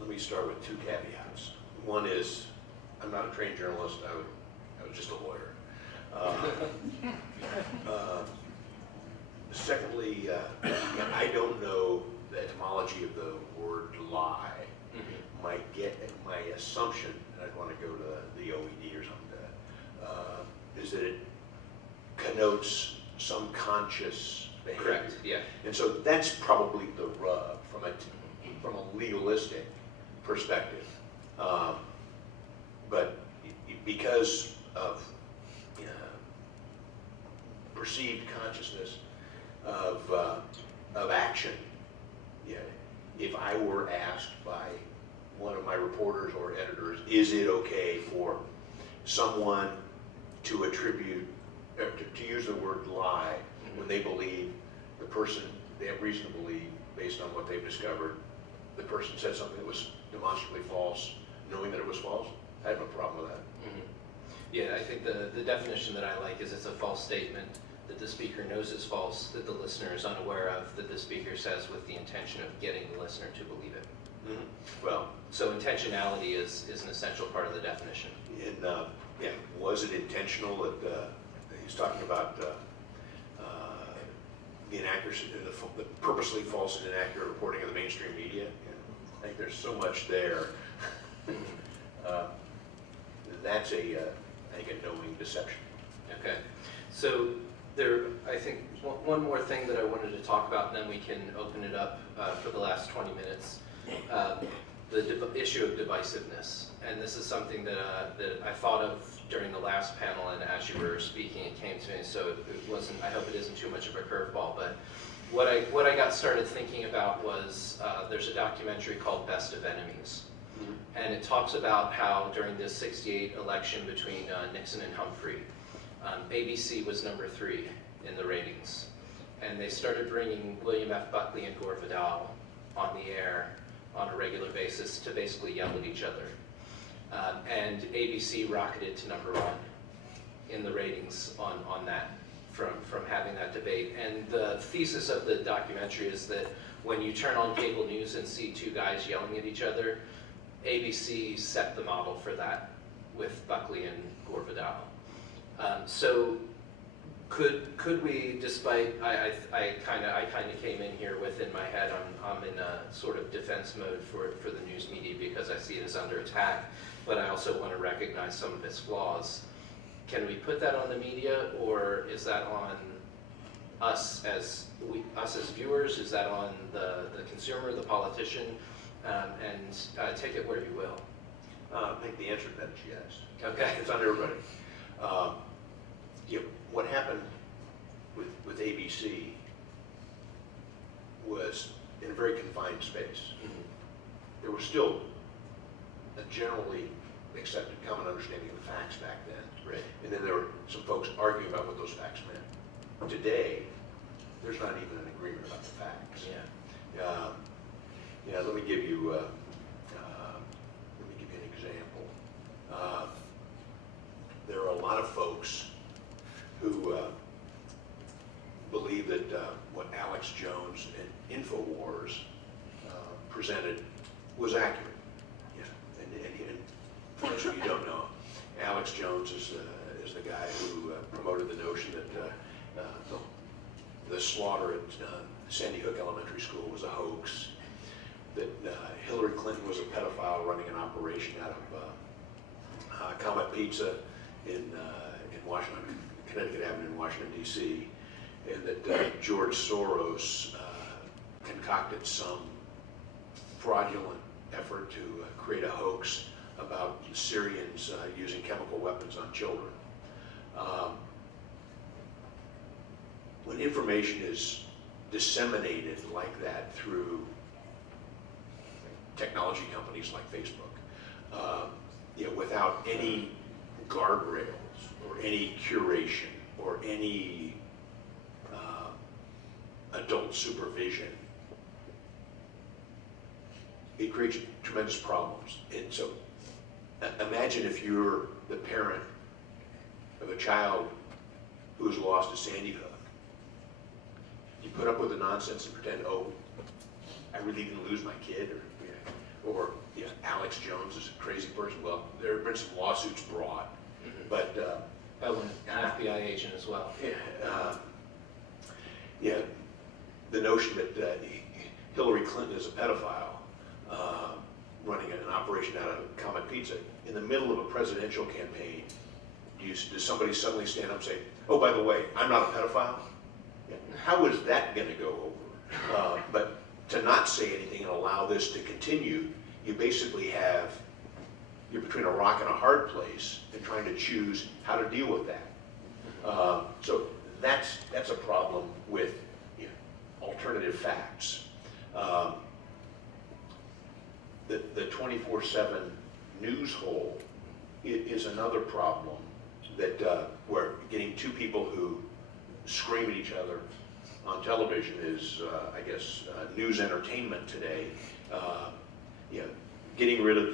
Let me start with two caveats. One is, I'm not a trained journalist, I was just a lawyer. Secondly, I don't know the etymology of the word lie. My assumption, and I'd want to go to the OED or something, is that it connotes some conscious behavior. Correct, yeah. And so that's probably the rub from a legalistic perspective. But because of perceived consciousness of action, if I were asked by one of my reporters or editors, is it okay for someone to attribute, to use the word lie when they believe the person, they have reason to believe, based on what they've discovered, the person said something that was demonstrably false, knowing that it was false? I have no problem with that. Yeah, I think the definition that I like is it's a false statement that the speaker knows is false, that the listener is unaware of, that the speaker says with the intention of getting the listener to believe it. Well, so intentionality is an essential part of the definition. And was it intentional that he's talking about the inaccuracy, the purposely false and inaccurate reporting of the mainstream media? I think there's so much there. That's I think a knowing deception. Okay, so I think one more thing that I wanted to talk about, and then we can open it up for the last 20 minutes. The issue of divisiveness, and this is something that I thought of during the last panel, and as you were speaking, it came to me. So it wasn't. I hope it isn't too much of a curveball. But what I got started thinking about was there's a documentary called Best of Enemies, and it talks about how during the '68 election between Nixon and Humphrey, ABC was number 3 in the ratings, and they started bringing William F. Buckley and Gore Vidal on the air on a regular basis to basically yell at each other. And ABC rocketed to number 1 in the ratings on that, from having that debate. And the thesis of the documentary is that when you turn on cable news and see 2 guys yelling at each other, ABC set the model for that with Buckley and Gore Vidal. So could we, despite, I kind of came in here in my head, I'm in a sort of defense mode for the news media because I see it as under attack, but I also want to recognize some of its flaws. Can we put that on the media, or is that on us as viewers? Is that on the consumer, the politician? And take it where you will. I think the answer to that is yes. Okay. It's on everybody. What happened with ABC was in a very confined space. Mm-hmm. There was still a generally accepted common understanding of the facts back then. Right. And then there were some folks arguing about what those facts meant. Today, there's not even an agreement about the facts. Yeah. Let me give you an example. There are a lot of folks who believe that what Alex Jones and InfoWars presented was accurate. Yeah. And for those of you who don't know, Alex Jones is the guy who promoted the notion that the slaughter at Sandy Hook Elementary School was a hoax, that Hillary Clinton was a pedophile running an operation out of Comet Pizza in Washington, Connecticut Avenue in Washington, D.C., and that George Soros concocted some fraudulent effort to create a hoax about Syrians using chemical weapons on children. When information is disseminated like that through technology companies like Facebook, without any guardrails or any curation or any adult supervision, it creates tremendous problems. And so imagine if you're the parent of a child who was lost at Sandy Hook. You put up with the nonsense and pretend, oh, I really didn't lose my kid, or Alex Jones is a crazy person. Well, there have been some lawsuits brought, but An FBI agent as well. The notion that Hillary Clinton is a pedophile running an operation out of Comet Pizza in the middle of a presidential campaign. Does somebody suddenly stand up and say, "Oh, by the way, I'm not a pedophile"? How is that going to go over? But to not say anything and allow this to continue, you're between a rock and a hard place and trying to choose how to deal with that. So that's a problem with alternative facts. The 24/7 news hole is another problem that where getting 2 people who scream at each other on television is, I guess, news entertainment today. Getting rid of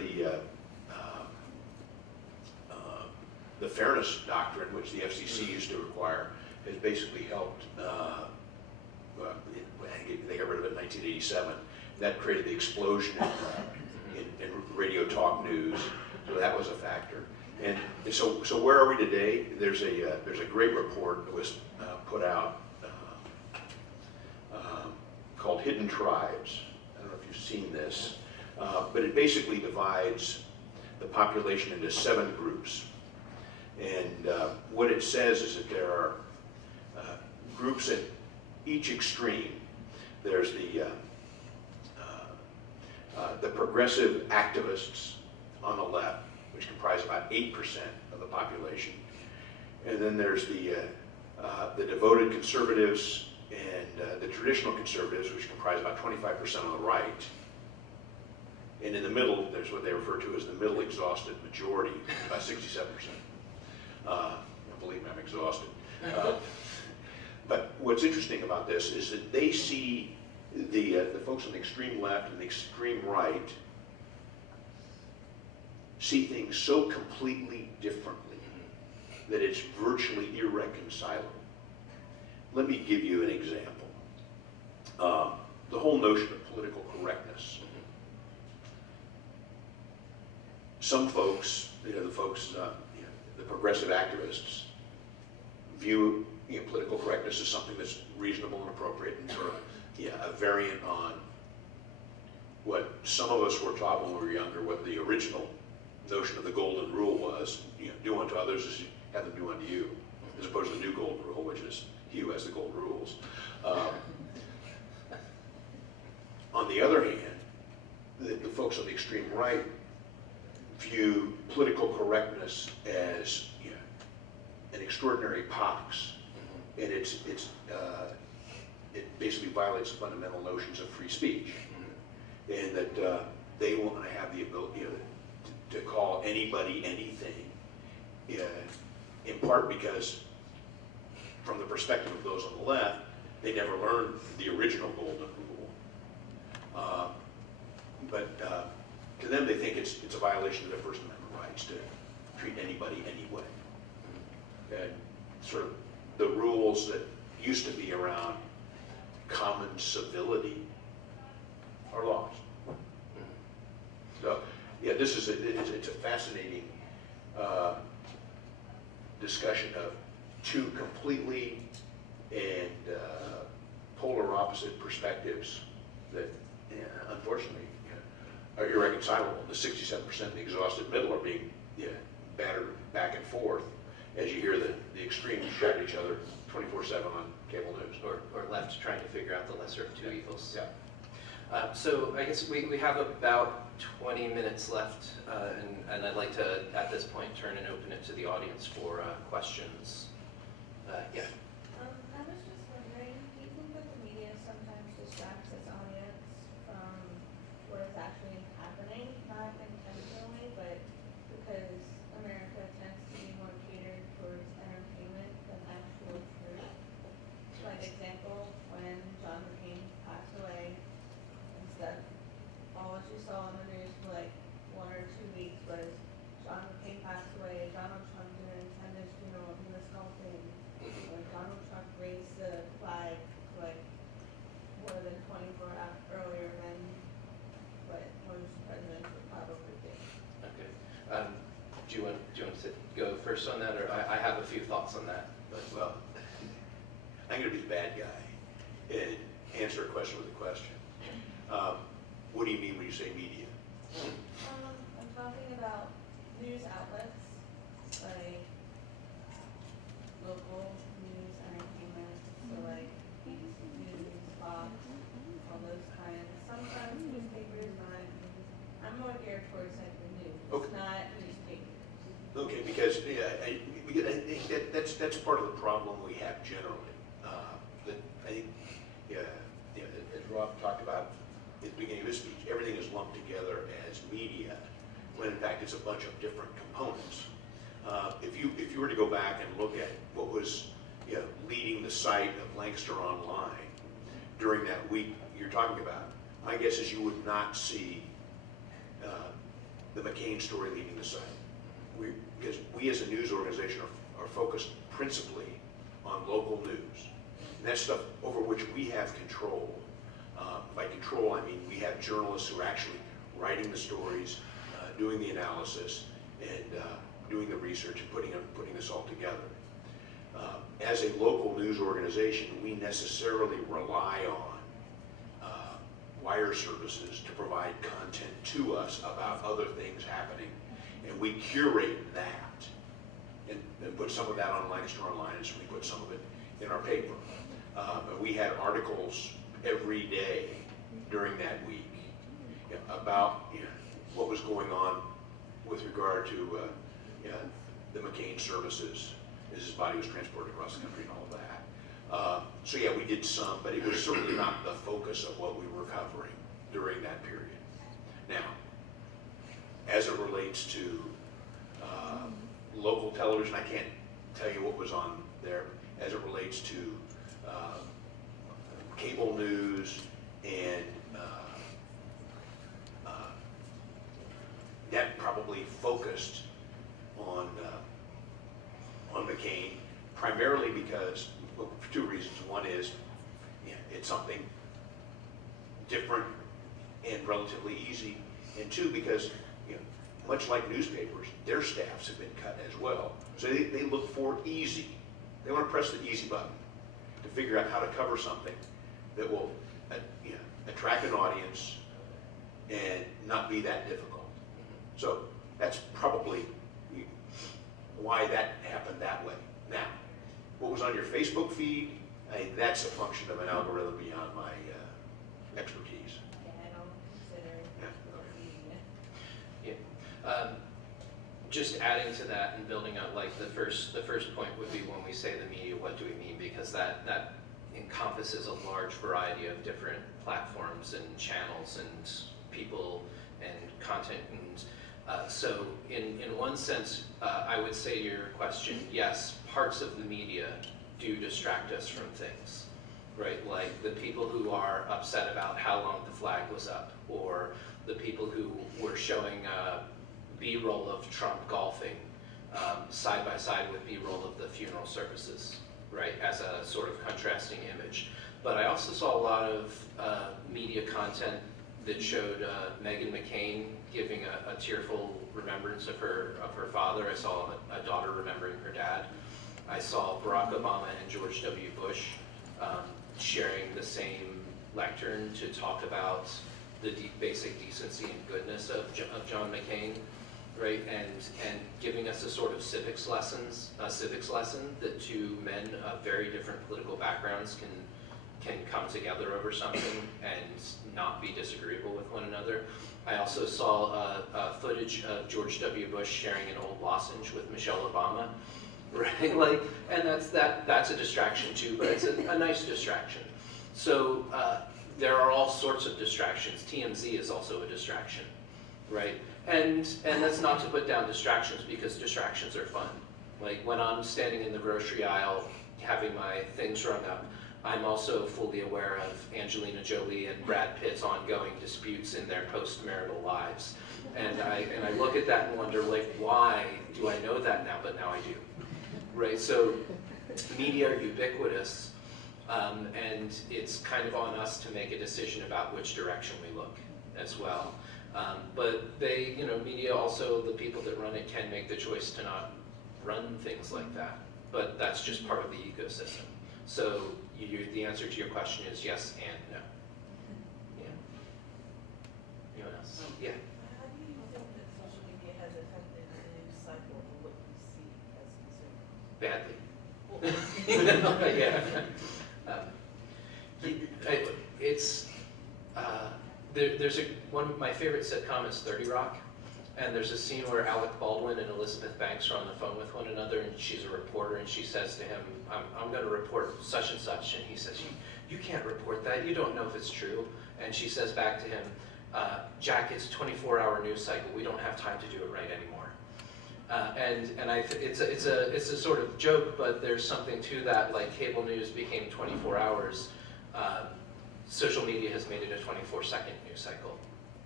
the fairness doctrine, which the FCC used to require, has basically helped. They got rid of it in 1987. That created the explosion in radio talk news, so that was a factor. And so where are we today? There's a great report that was put out called Hidden Tribes. I don't know if you've seen this, but it basically divides the population into 7 groups. And what it says is that there are groups at each extreme. There's the progressive activists on the left, which comprise about 8% of the population. And then there's the devoted conservatives and the traditional conservatives, which comprise about 25% on the right. And in the middle, there's what they refer to as the middle exhausted majority, about 67%. Believe me, I'm exhausted. But what's interesting about this is that they see the folks on the extreme left and the extreme right see things so completely differently that it's virtually irreconcilable. Let me give you an example. The whole notion of political correctness. Some folks, the progressive activists, view political correctness as something that's reasonable and appropriate and sort of a variant on what some of us were taught when we were younger, what the original notion of the golden rule was, do unto others as you have them do unto you, as opposed to the new golden rule, which is he who has the golden rules. On the other hand, the folks on the extreme right view political correctness as an extraordinary pox, and it basically violates the fundamental notions of free speech, and that they want to have the ability to call anybody anything, in part because, from the perspective of those on the left, they never learned the original golden rule. But to them, they think it's a violation of their First Amendment rights to treat anybody anyway. And sort of the rules that used to be around common civility are lost. So, yeah, this is it's a fascinating discussion of two completely and polar opposite perspectives that, unfortunately, are irreconcilable. The 67% in the exhausted middle are being battered back and forth as you hear the extremes shout at each other 24/7 on cable news. Or left trying to figure out the lesser of two evils. Yeah. So I guess we have about 20 minutes left, and I'd like to, at this point, turn and open it to the audience for questions. Yeah. I was just wondering, do you think that the media sometimes distracts its audience from what is actually happening, not intentionally, but because America tends to be more catered towards entertainment than actual truth? Like example, when John McCain passed away and stuff, all you saw in the news for like 1 or 2 weeks was John McCain passed away, Donald Trump did an attendance funeral, he was golfing, or Donald Trump raised the flag like more than 24 hours earlier than what most presidents would probably do. Okay. Do you want to go first on that, or I have a few thoughts on that? But, well, I'm going to be the bad guy and answer a question with a question. What do you mean when you say media? I'm talking about news outlets, like local news, entertainment, so like BBC News, Fox, all those kinds. Sometimes newspapers, not. I'm more geared towards like the news, Okay. not newspapers. Okay, because I think that's part of the problem we have generally. That I think, as Rob talked about at the beginning of his speech, everything is lumped together as media, when in fact it's a bunch of different components. If you were to go back and look at what was leading the site of Lancaster Online during that week you're talking about, my guess is you would not see the McCain story leading the site. Because we as a news organization are focused principally on local news. And that's stuff over which we have control. By control, I mean we have journalists who are actually writing the stories, doing the analysis, and doing the research and putting this all together. As a local news organization, we necessarily rely on wire services to provide content to us about other things happening, and we curate that and put some of that on Lancaster Online, and we put some of it in our paper. And we had articles every day during that week about what was going on with regard to the McCain services as his body was transported across the country and all of that. So yeah, we did some, but it was certainly not the focus of what we were covering during that period. Now, as it relates to local television, I can't tell you what was on there. As it relates to cable news and that probably focused on McCain, primarily because, well, for two reasons. One is it's something different and relatively easy, and two, because much like newspapers, their staffs have been cut as well. So they look for easy. They want to press the easy button to figure out how to cover something that will attract an audience and not be that difficult. So that's probably why that happened that way. Now, what was on your Facebook feed, that's a function of an algorithm beyond my expertise. Yeah, I don't consider Yeah. Just adding to that and building out, like the first point would be when we say the media, what do we mean? Because that encompasses a large variety of different platforms and channels and people and content. And so in one sense, I would say to your question, yes, parts of the media do distract us from things, right? Like the people who are upset about how long the flag was up, or the people who were showing B-roll of Trump golfing side by side with B-roll of the funeral services, right, as a sort of contrasting image. But I also saw a lot of media content that showed Meghan McCain giving a tearful remembrance of her father. I saw a daughter remembering her dad. I saw Barack Obama and George W. Bush sharing the same lectern to talk about the basic decency and goodness of John McCain, right? And giving us a sort of civics lesson that two men of very different political backgrounds can come together over something and not be disagreeable with one another. I also saw footage of George W. Bush sharing an old lozenge with Michelle Obama, right? Like, and that's a distraction too, but it's a nice distraction. So there are all sorts of distractions. TMZ is also a distraction, right? And that's not to put down distractions, because distractions are fun. Like when I'm standing in the grocery aisle having my things rung up, I'm also fully aware of Angelina Jolie and Brad Pitt's ongoing disputes in their post-marital lives. And I look at that and wonder, like, why do I know that now? But now I do, right? So media are ubiquitous, and it's kind of on us to make a decision about which direction we look as well. But they, media also, the people that run it can make the choice to not run things like that. But that's just part of the ecosystem. So the answer to your question is yes and no. Yeah. Anyone else? Yeah. How do you think that social media has affected the news cycle and what you see as consumers? Badly. Yeah. It's there's one of my favorite sitcom is 30 Rock, and there's a scene where Alec Baldwin and Elizabeth Banks are on the phone with one another, and she's a reporter, and she says to him, I'm going to report such and such, and he says, you can't report that, you don't know if it's true. And she says back to him, Jack, it's a 24-hour news cycle, we don't have time to do it right anymore. It's a sort of joke, but there's something to that. Like cable news became 24 hours. Social media has made it a 24-second news cycle.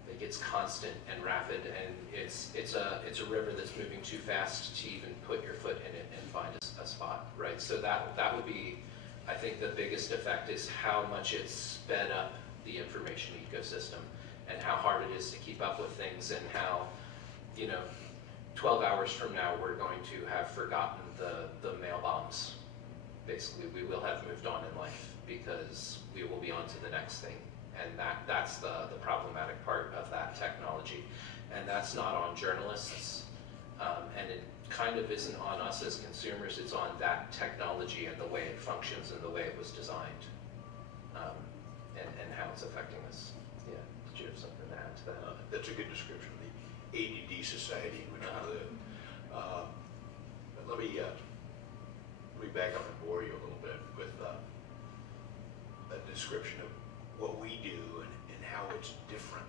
Like it's constant and rapid, and it's a river that's moving too fast to even put your foot in it and find a spot, right? So that would be, I think, the biggest effect is how much it's sped up the information ecosystem, and how hard it is to keep up with things, and how 12 hours from now, we're going to have forgotten the mail bombs. Basically, we will have moved on in life because we will be on to the next thing. And that's the problematic part of that technology. And that's not on journalists. And kind of isn't on us as consumers, it's on that technology and the way it functions and the way it was designed, and how it's affecting us. Yeah, did you have something to add to that? That's a good description of the ADD society in which we live. But let me back up and bore you a little bit with a description of what we do and how it's different.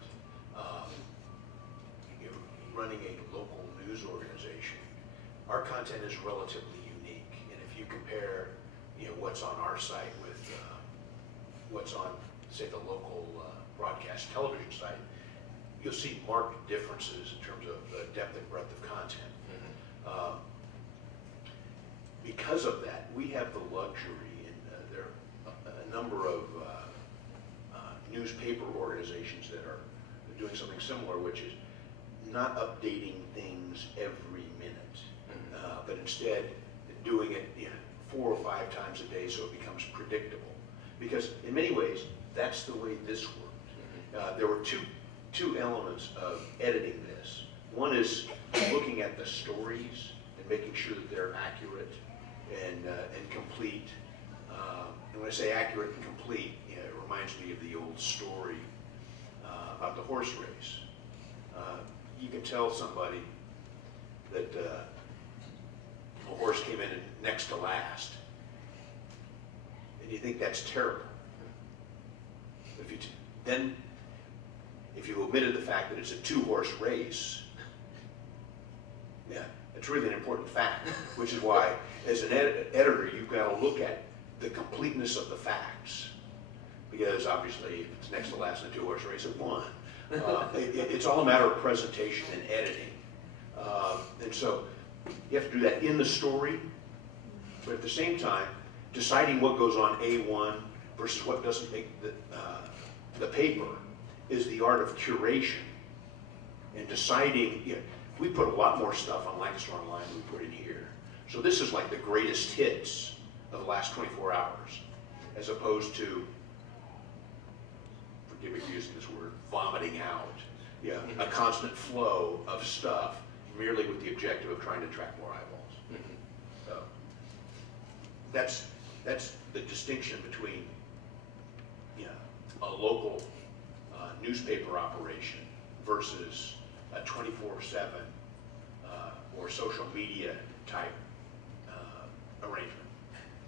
Running a local news organization, our content is relatively unique, and if you compare, what's on our site with what's on, say, the local broadcast television site, you'll see marked differences in terms of depth and breadth of content. Because of that, we have the luxury, and there are a number of newspaper organizations that are doing something similar, which is not updating things every minute, but instead doing it 4 or 5 times a day so it becomes predictable. Because in many ways, that's the way this worked. There were two elements of editing this. One is looking at the stories and making sure that they're accurate and complete. And when I say accurate and complete, it reminds me of the old story about the horse race. You can tell somebody that a horse came in next to last, and you think that's terrible. If you omitted the fact that it's a 2-horse race, it's really an important fact, which is why, as an editor, you've got to look at the completeness of the facts, because obviously, if it's next to last in a 2-horse race, it won. It's all a matter of presentation and editing. And so you have to do that in the story, but at the same time, deciding what goes on A1 versus what doesn't make the paper is the art of curation. And deciding, we put a lot more stuff on Lancaster Online than we put in here. So this is like the greatest hits of the last 24 hours, as opposed to, forgive me for using this word, vomiting out, a constant flow of stuff merely with the objective of trying to attract more eyeballs. So that's the distinction between a local newspaper operation versus a 24/7 or social media type arrangement.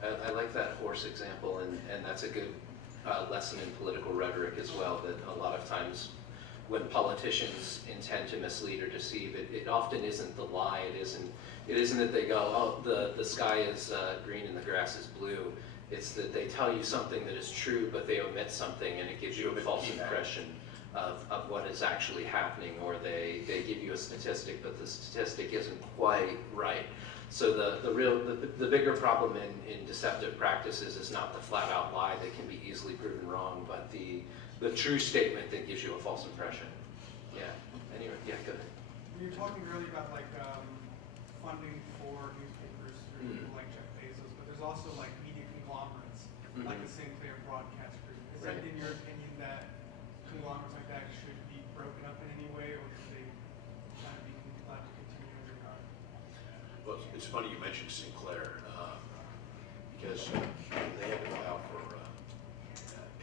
I like that horse example, and that's a good lesson in political rhetoric as well, that a lot of times when politicians intend to mislead or deceive, it often isn't the lie. It isn't that they go, oh, the sky is green and the grass is blue. It's that they tell you something that is true, but they omit something, and it gives you a false impression of what is actually happening, or they give you a statistic, but the statistic isn't quite right. So the bigger problem in deceptive practices is not the flat out lie that can be easily proven wrong, but the true statement that gives you a false impression. Yeah. Anyway, yeah, go ahead. You were talking earlier about funding for newspapers through like Jeff Bezos, but there's also like media conglomerates like the Sinclair Broadcast Group. Is it in your opinion that conglomerates like that should be broken up in any way, or should they kind of be allowed to continue as they are? Well, it's funny you mentioned Sinclair, because they had to file for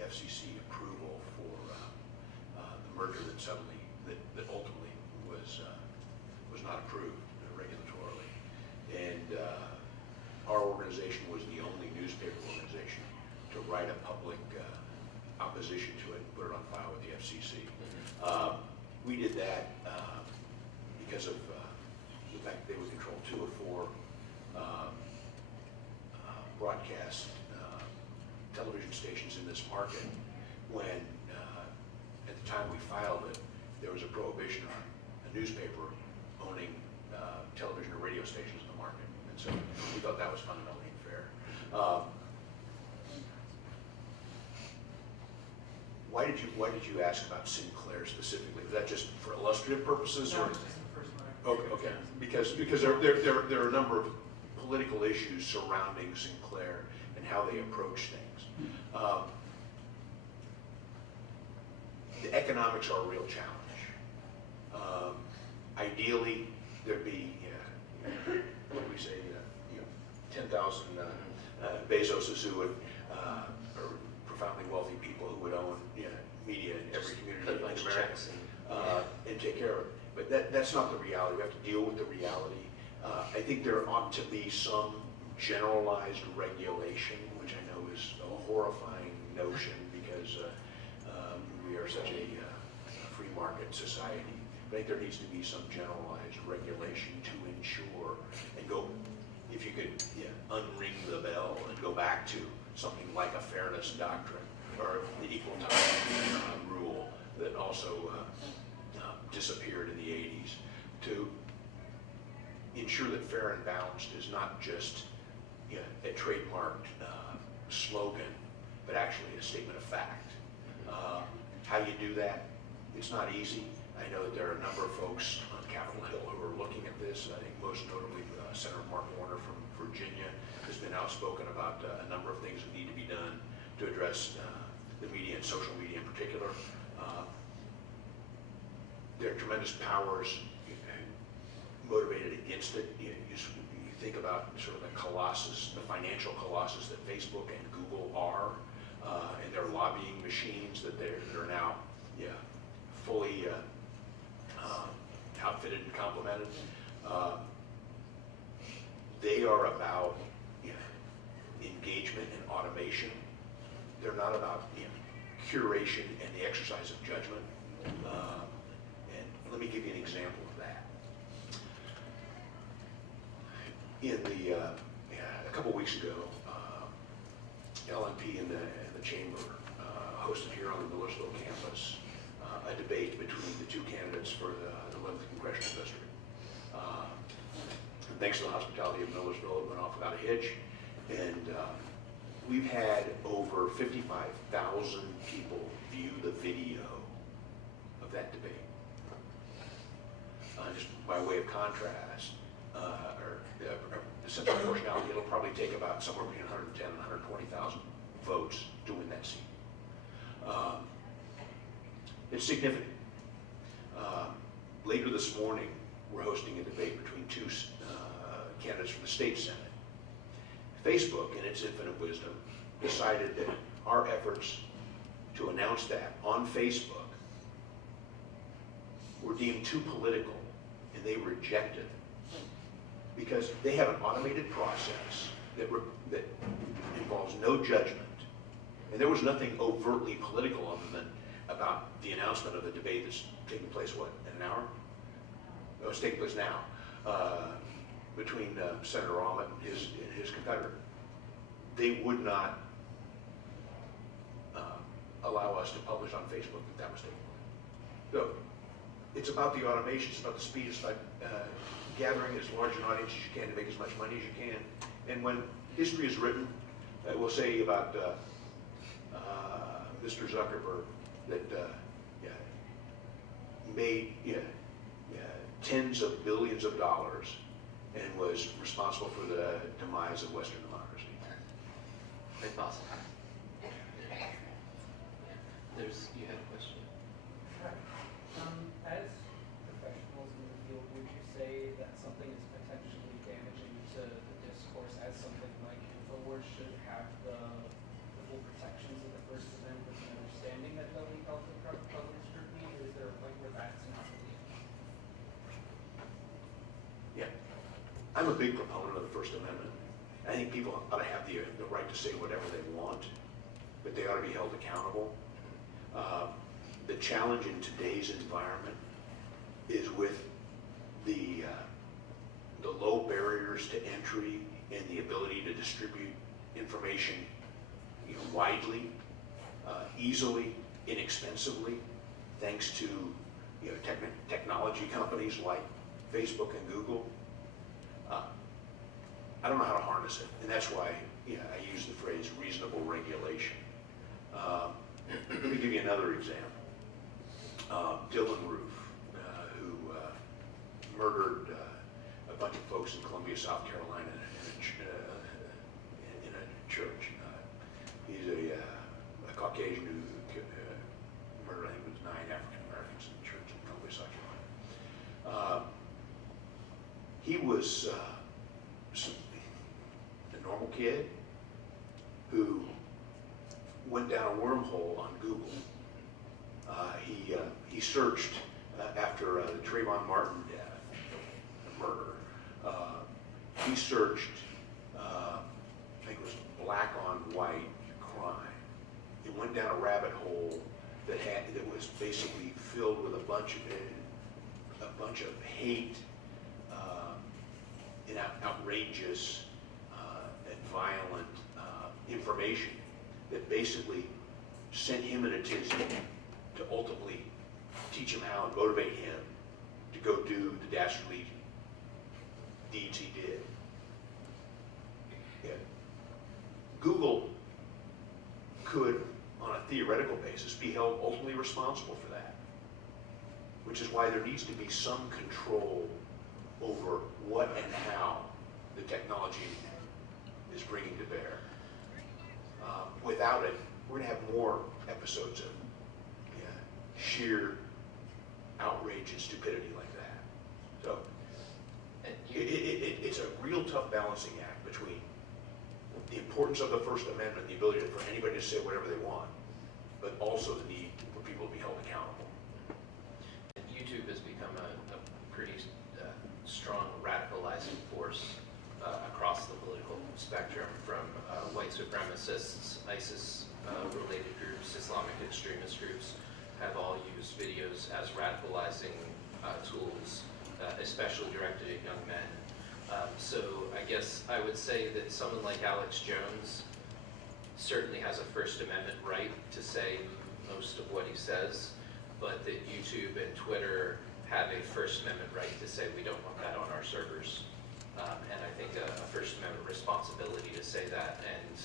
FCC approval for the merger that ultimately was not approved regulatorily, and our organization was the only newspaper organization to write a public opposition to it and put it on file with the FCC. We did that because of the fact that they would control 2 or 4 broadcast television stations in this market, when at the time we filed it, there was a prohibition on a newspaper owning television or radio stations in the market. And so we thought that was fundamentally unfair. Why did you ask about Sinclair specifically? Was that just for illustrative purposes? No, or? it's just the first one. Okay. Because there are a number of political issues surrounding Sinclair and how they approach things. The economics are a real challenge. Ideally, there'd be what do we say, 10,000 Bezoses who would, or profoundly wealthy people who would own media in every community Cut a in bunch of America, checks and take care of it. But that's not the reality. We have to deal with the reality. I think there ought to be some generalized regulation, which I know is a horrifying notion because we are such a free market society. But I think there needs to be some generalized regulation to ensure and go, if you could unring the bell and go back to something like a fairness doctrine or the equal time rule that also disappeared in the 80s, to ensure that fair and balanced is not just a trademarked slogan, but actually a statement of fact. How do you do that? It's not easy. I know that there are a number of folks on Capitol Hill who are looking at this. I think most notably Senator Mark Warner from Virginia has been outspoken about a number of things that need to be done to address the media and social media in particular. There are tremendous powers motivated against it. You think about sort of the colossus, the financial colossus that Facebook and Google are, and their lobbying machines that they're now fully outfitted and complemented. They are about engagement and automation. They're not about curation and the exercise of judgment. And let me give you an example of that. A couple weeks ago, LNP and the Chamber hosted here on the Millersville campus a debate between the two candidates for the 11th Congressional District. And thanks to the hospitality of Millersville, it went off without a hitch. And we've had over 55,000 people view the video of that debate. Just by way of contrast, or essential proportionality, it'll probably take about somewhere between 110 and 120,000 votes to win that seat. It's significant. Later this morning, we're hosting a debate between two candidates from the state Senate. Facebook, in its infinite wisdom, decided that our efforts to announce that on Facebook were deemed too political, and they rejected it because they have an automated process that involves no judgment, and there was nothing overtly political other than about the announcement of the debate that's taking place, what, in an hour? No, it's taking place now, between Senator Ahmet and his competitor. They would not allow us to publish on Facebook that was taking place. So it's about the automation, it's about the speed, it's about gathering as large an audience as you can to make as much money as you can. And when history is written, we'll say about Mr. Zuckerberg that made tens of billions of dollars and was responsible for the demise of Western democracy. Quite possible. You had a question? As professionals in the field, would you say that something is potentially damaging to the discourse, as something like InfoWars should have the full protections of the First Amendment with an understanding that they'll be held to public scrutiny, or is there a point where that's not believed? Yeah, I'm a big proponent of the First Amendment. I think people ought to have the right to say whatever they want, but they ought to be held accountable. The challenge in today's environment is with the low barriers to entry and the ability to distribute information widely, easily, inexpensively, thanks to technology companies like Facebook and Google. I don't know how to harness it, and that's why I use the phrase reasonable regulation. Let me give you another example. Dylan Roof, who murdered a bunch of folks in Columbia, South Carolina in a church. He's a Caucasian who murdered, I think it was 9 African Americans in the church in Columbia, South Carolina. he was a normal kid who went down a wormhole on Google. He searched after the Trayvon Martin death, the murder. He searched, I think it was black on white crime. He went down a rabbit hole that was basically filled with a bunch of hate and outrageous and violent information that basically sent him in a tizzy to ultimately teach him how and motivate him to go do the dastardly deeds he did. Yeah. Google could, on a theoretical basis, be held ultimately responsible for that, which is why there needs to be some control over what and how the technology is bringing to bear. Without it, we're going to have more episodes of sheer outrage and stupidity like that. So it's a real tough balancing act between the importance of the First Amendment, the ability for anybody to say whatever they want, but also the need for people to be held accountable. YouTube has become a pretty strong radicalizing force across the political spectrum, from white supremacists, ISIS-related groups, Islamic extremist groups, have all used videos as radicalizing tools, especially directed at young men. So I guess I would say that someone like Alex Jones certainly has a First Amendment right to say most of what he says, but that YouTube and Twitter have a First Amendment right to say we don't want that on our servers. And I think a First Amendment responsibility to say that, and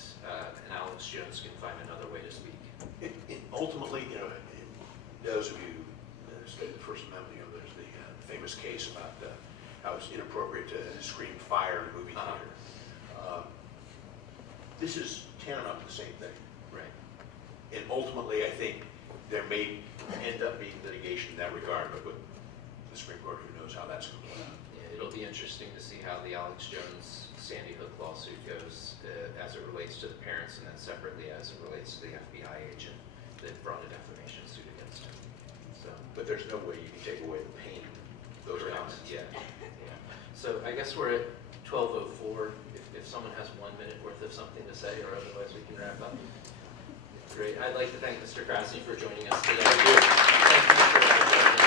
Alex Jones can find another way to speak. Ultimately, those of you that study the First Amendment, there's the famous case about how it's inappropriate to scream fire in a movie theater. This is tantamount to the same thing. Right. And ultimately, I think there may end up being litigation in that regard, but with the Supreme Court, who knows how that's going to play out. Yeah, it'll be interesting to see how the Alex Jones Sandy Hook lawsuit goes as it relates to the parents, and then separately as it relates to the FBI agent that brought a defamation suit against him. So, But there's no way you can take away the pain of those correct. comments. Yeah. So I guess we're at 12:04. If someone has 1 minute worth of something to say, or otherwise we can wrap up. Great. I'd like to thank Mr. Krasne for joining us today. Thank you. Thank you, Mr.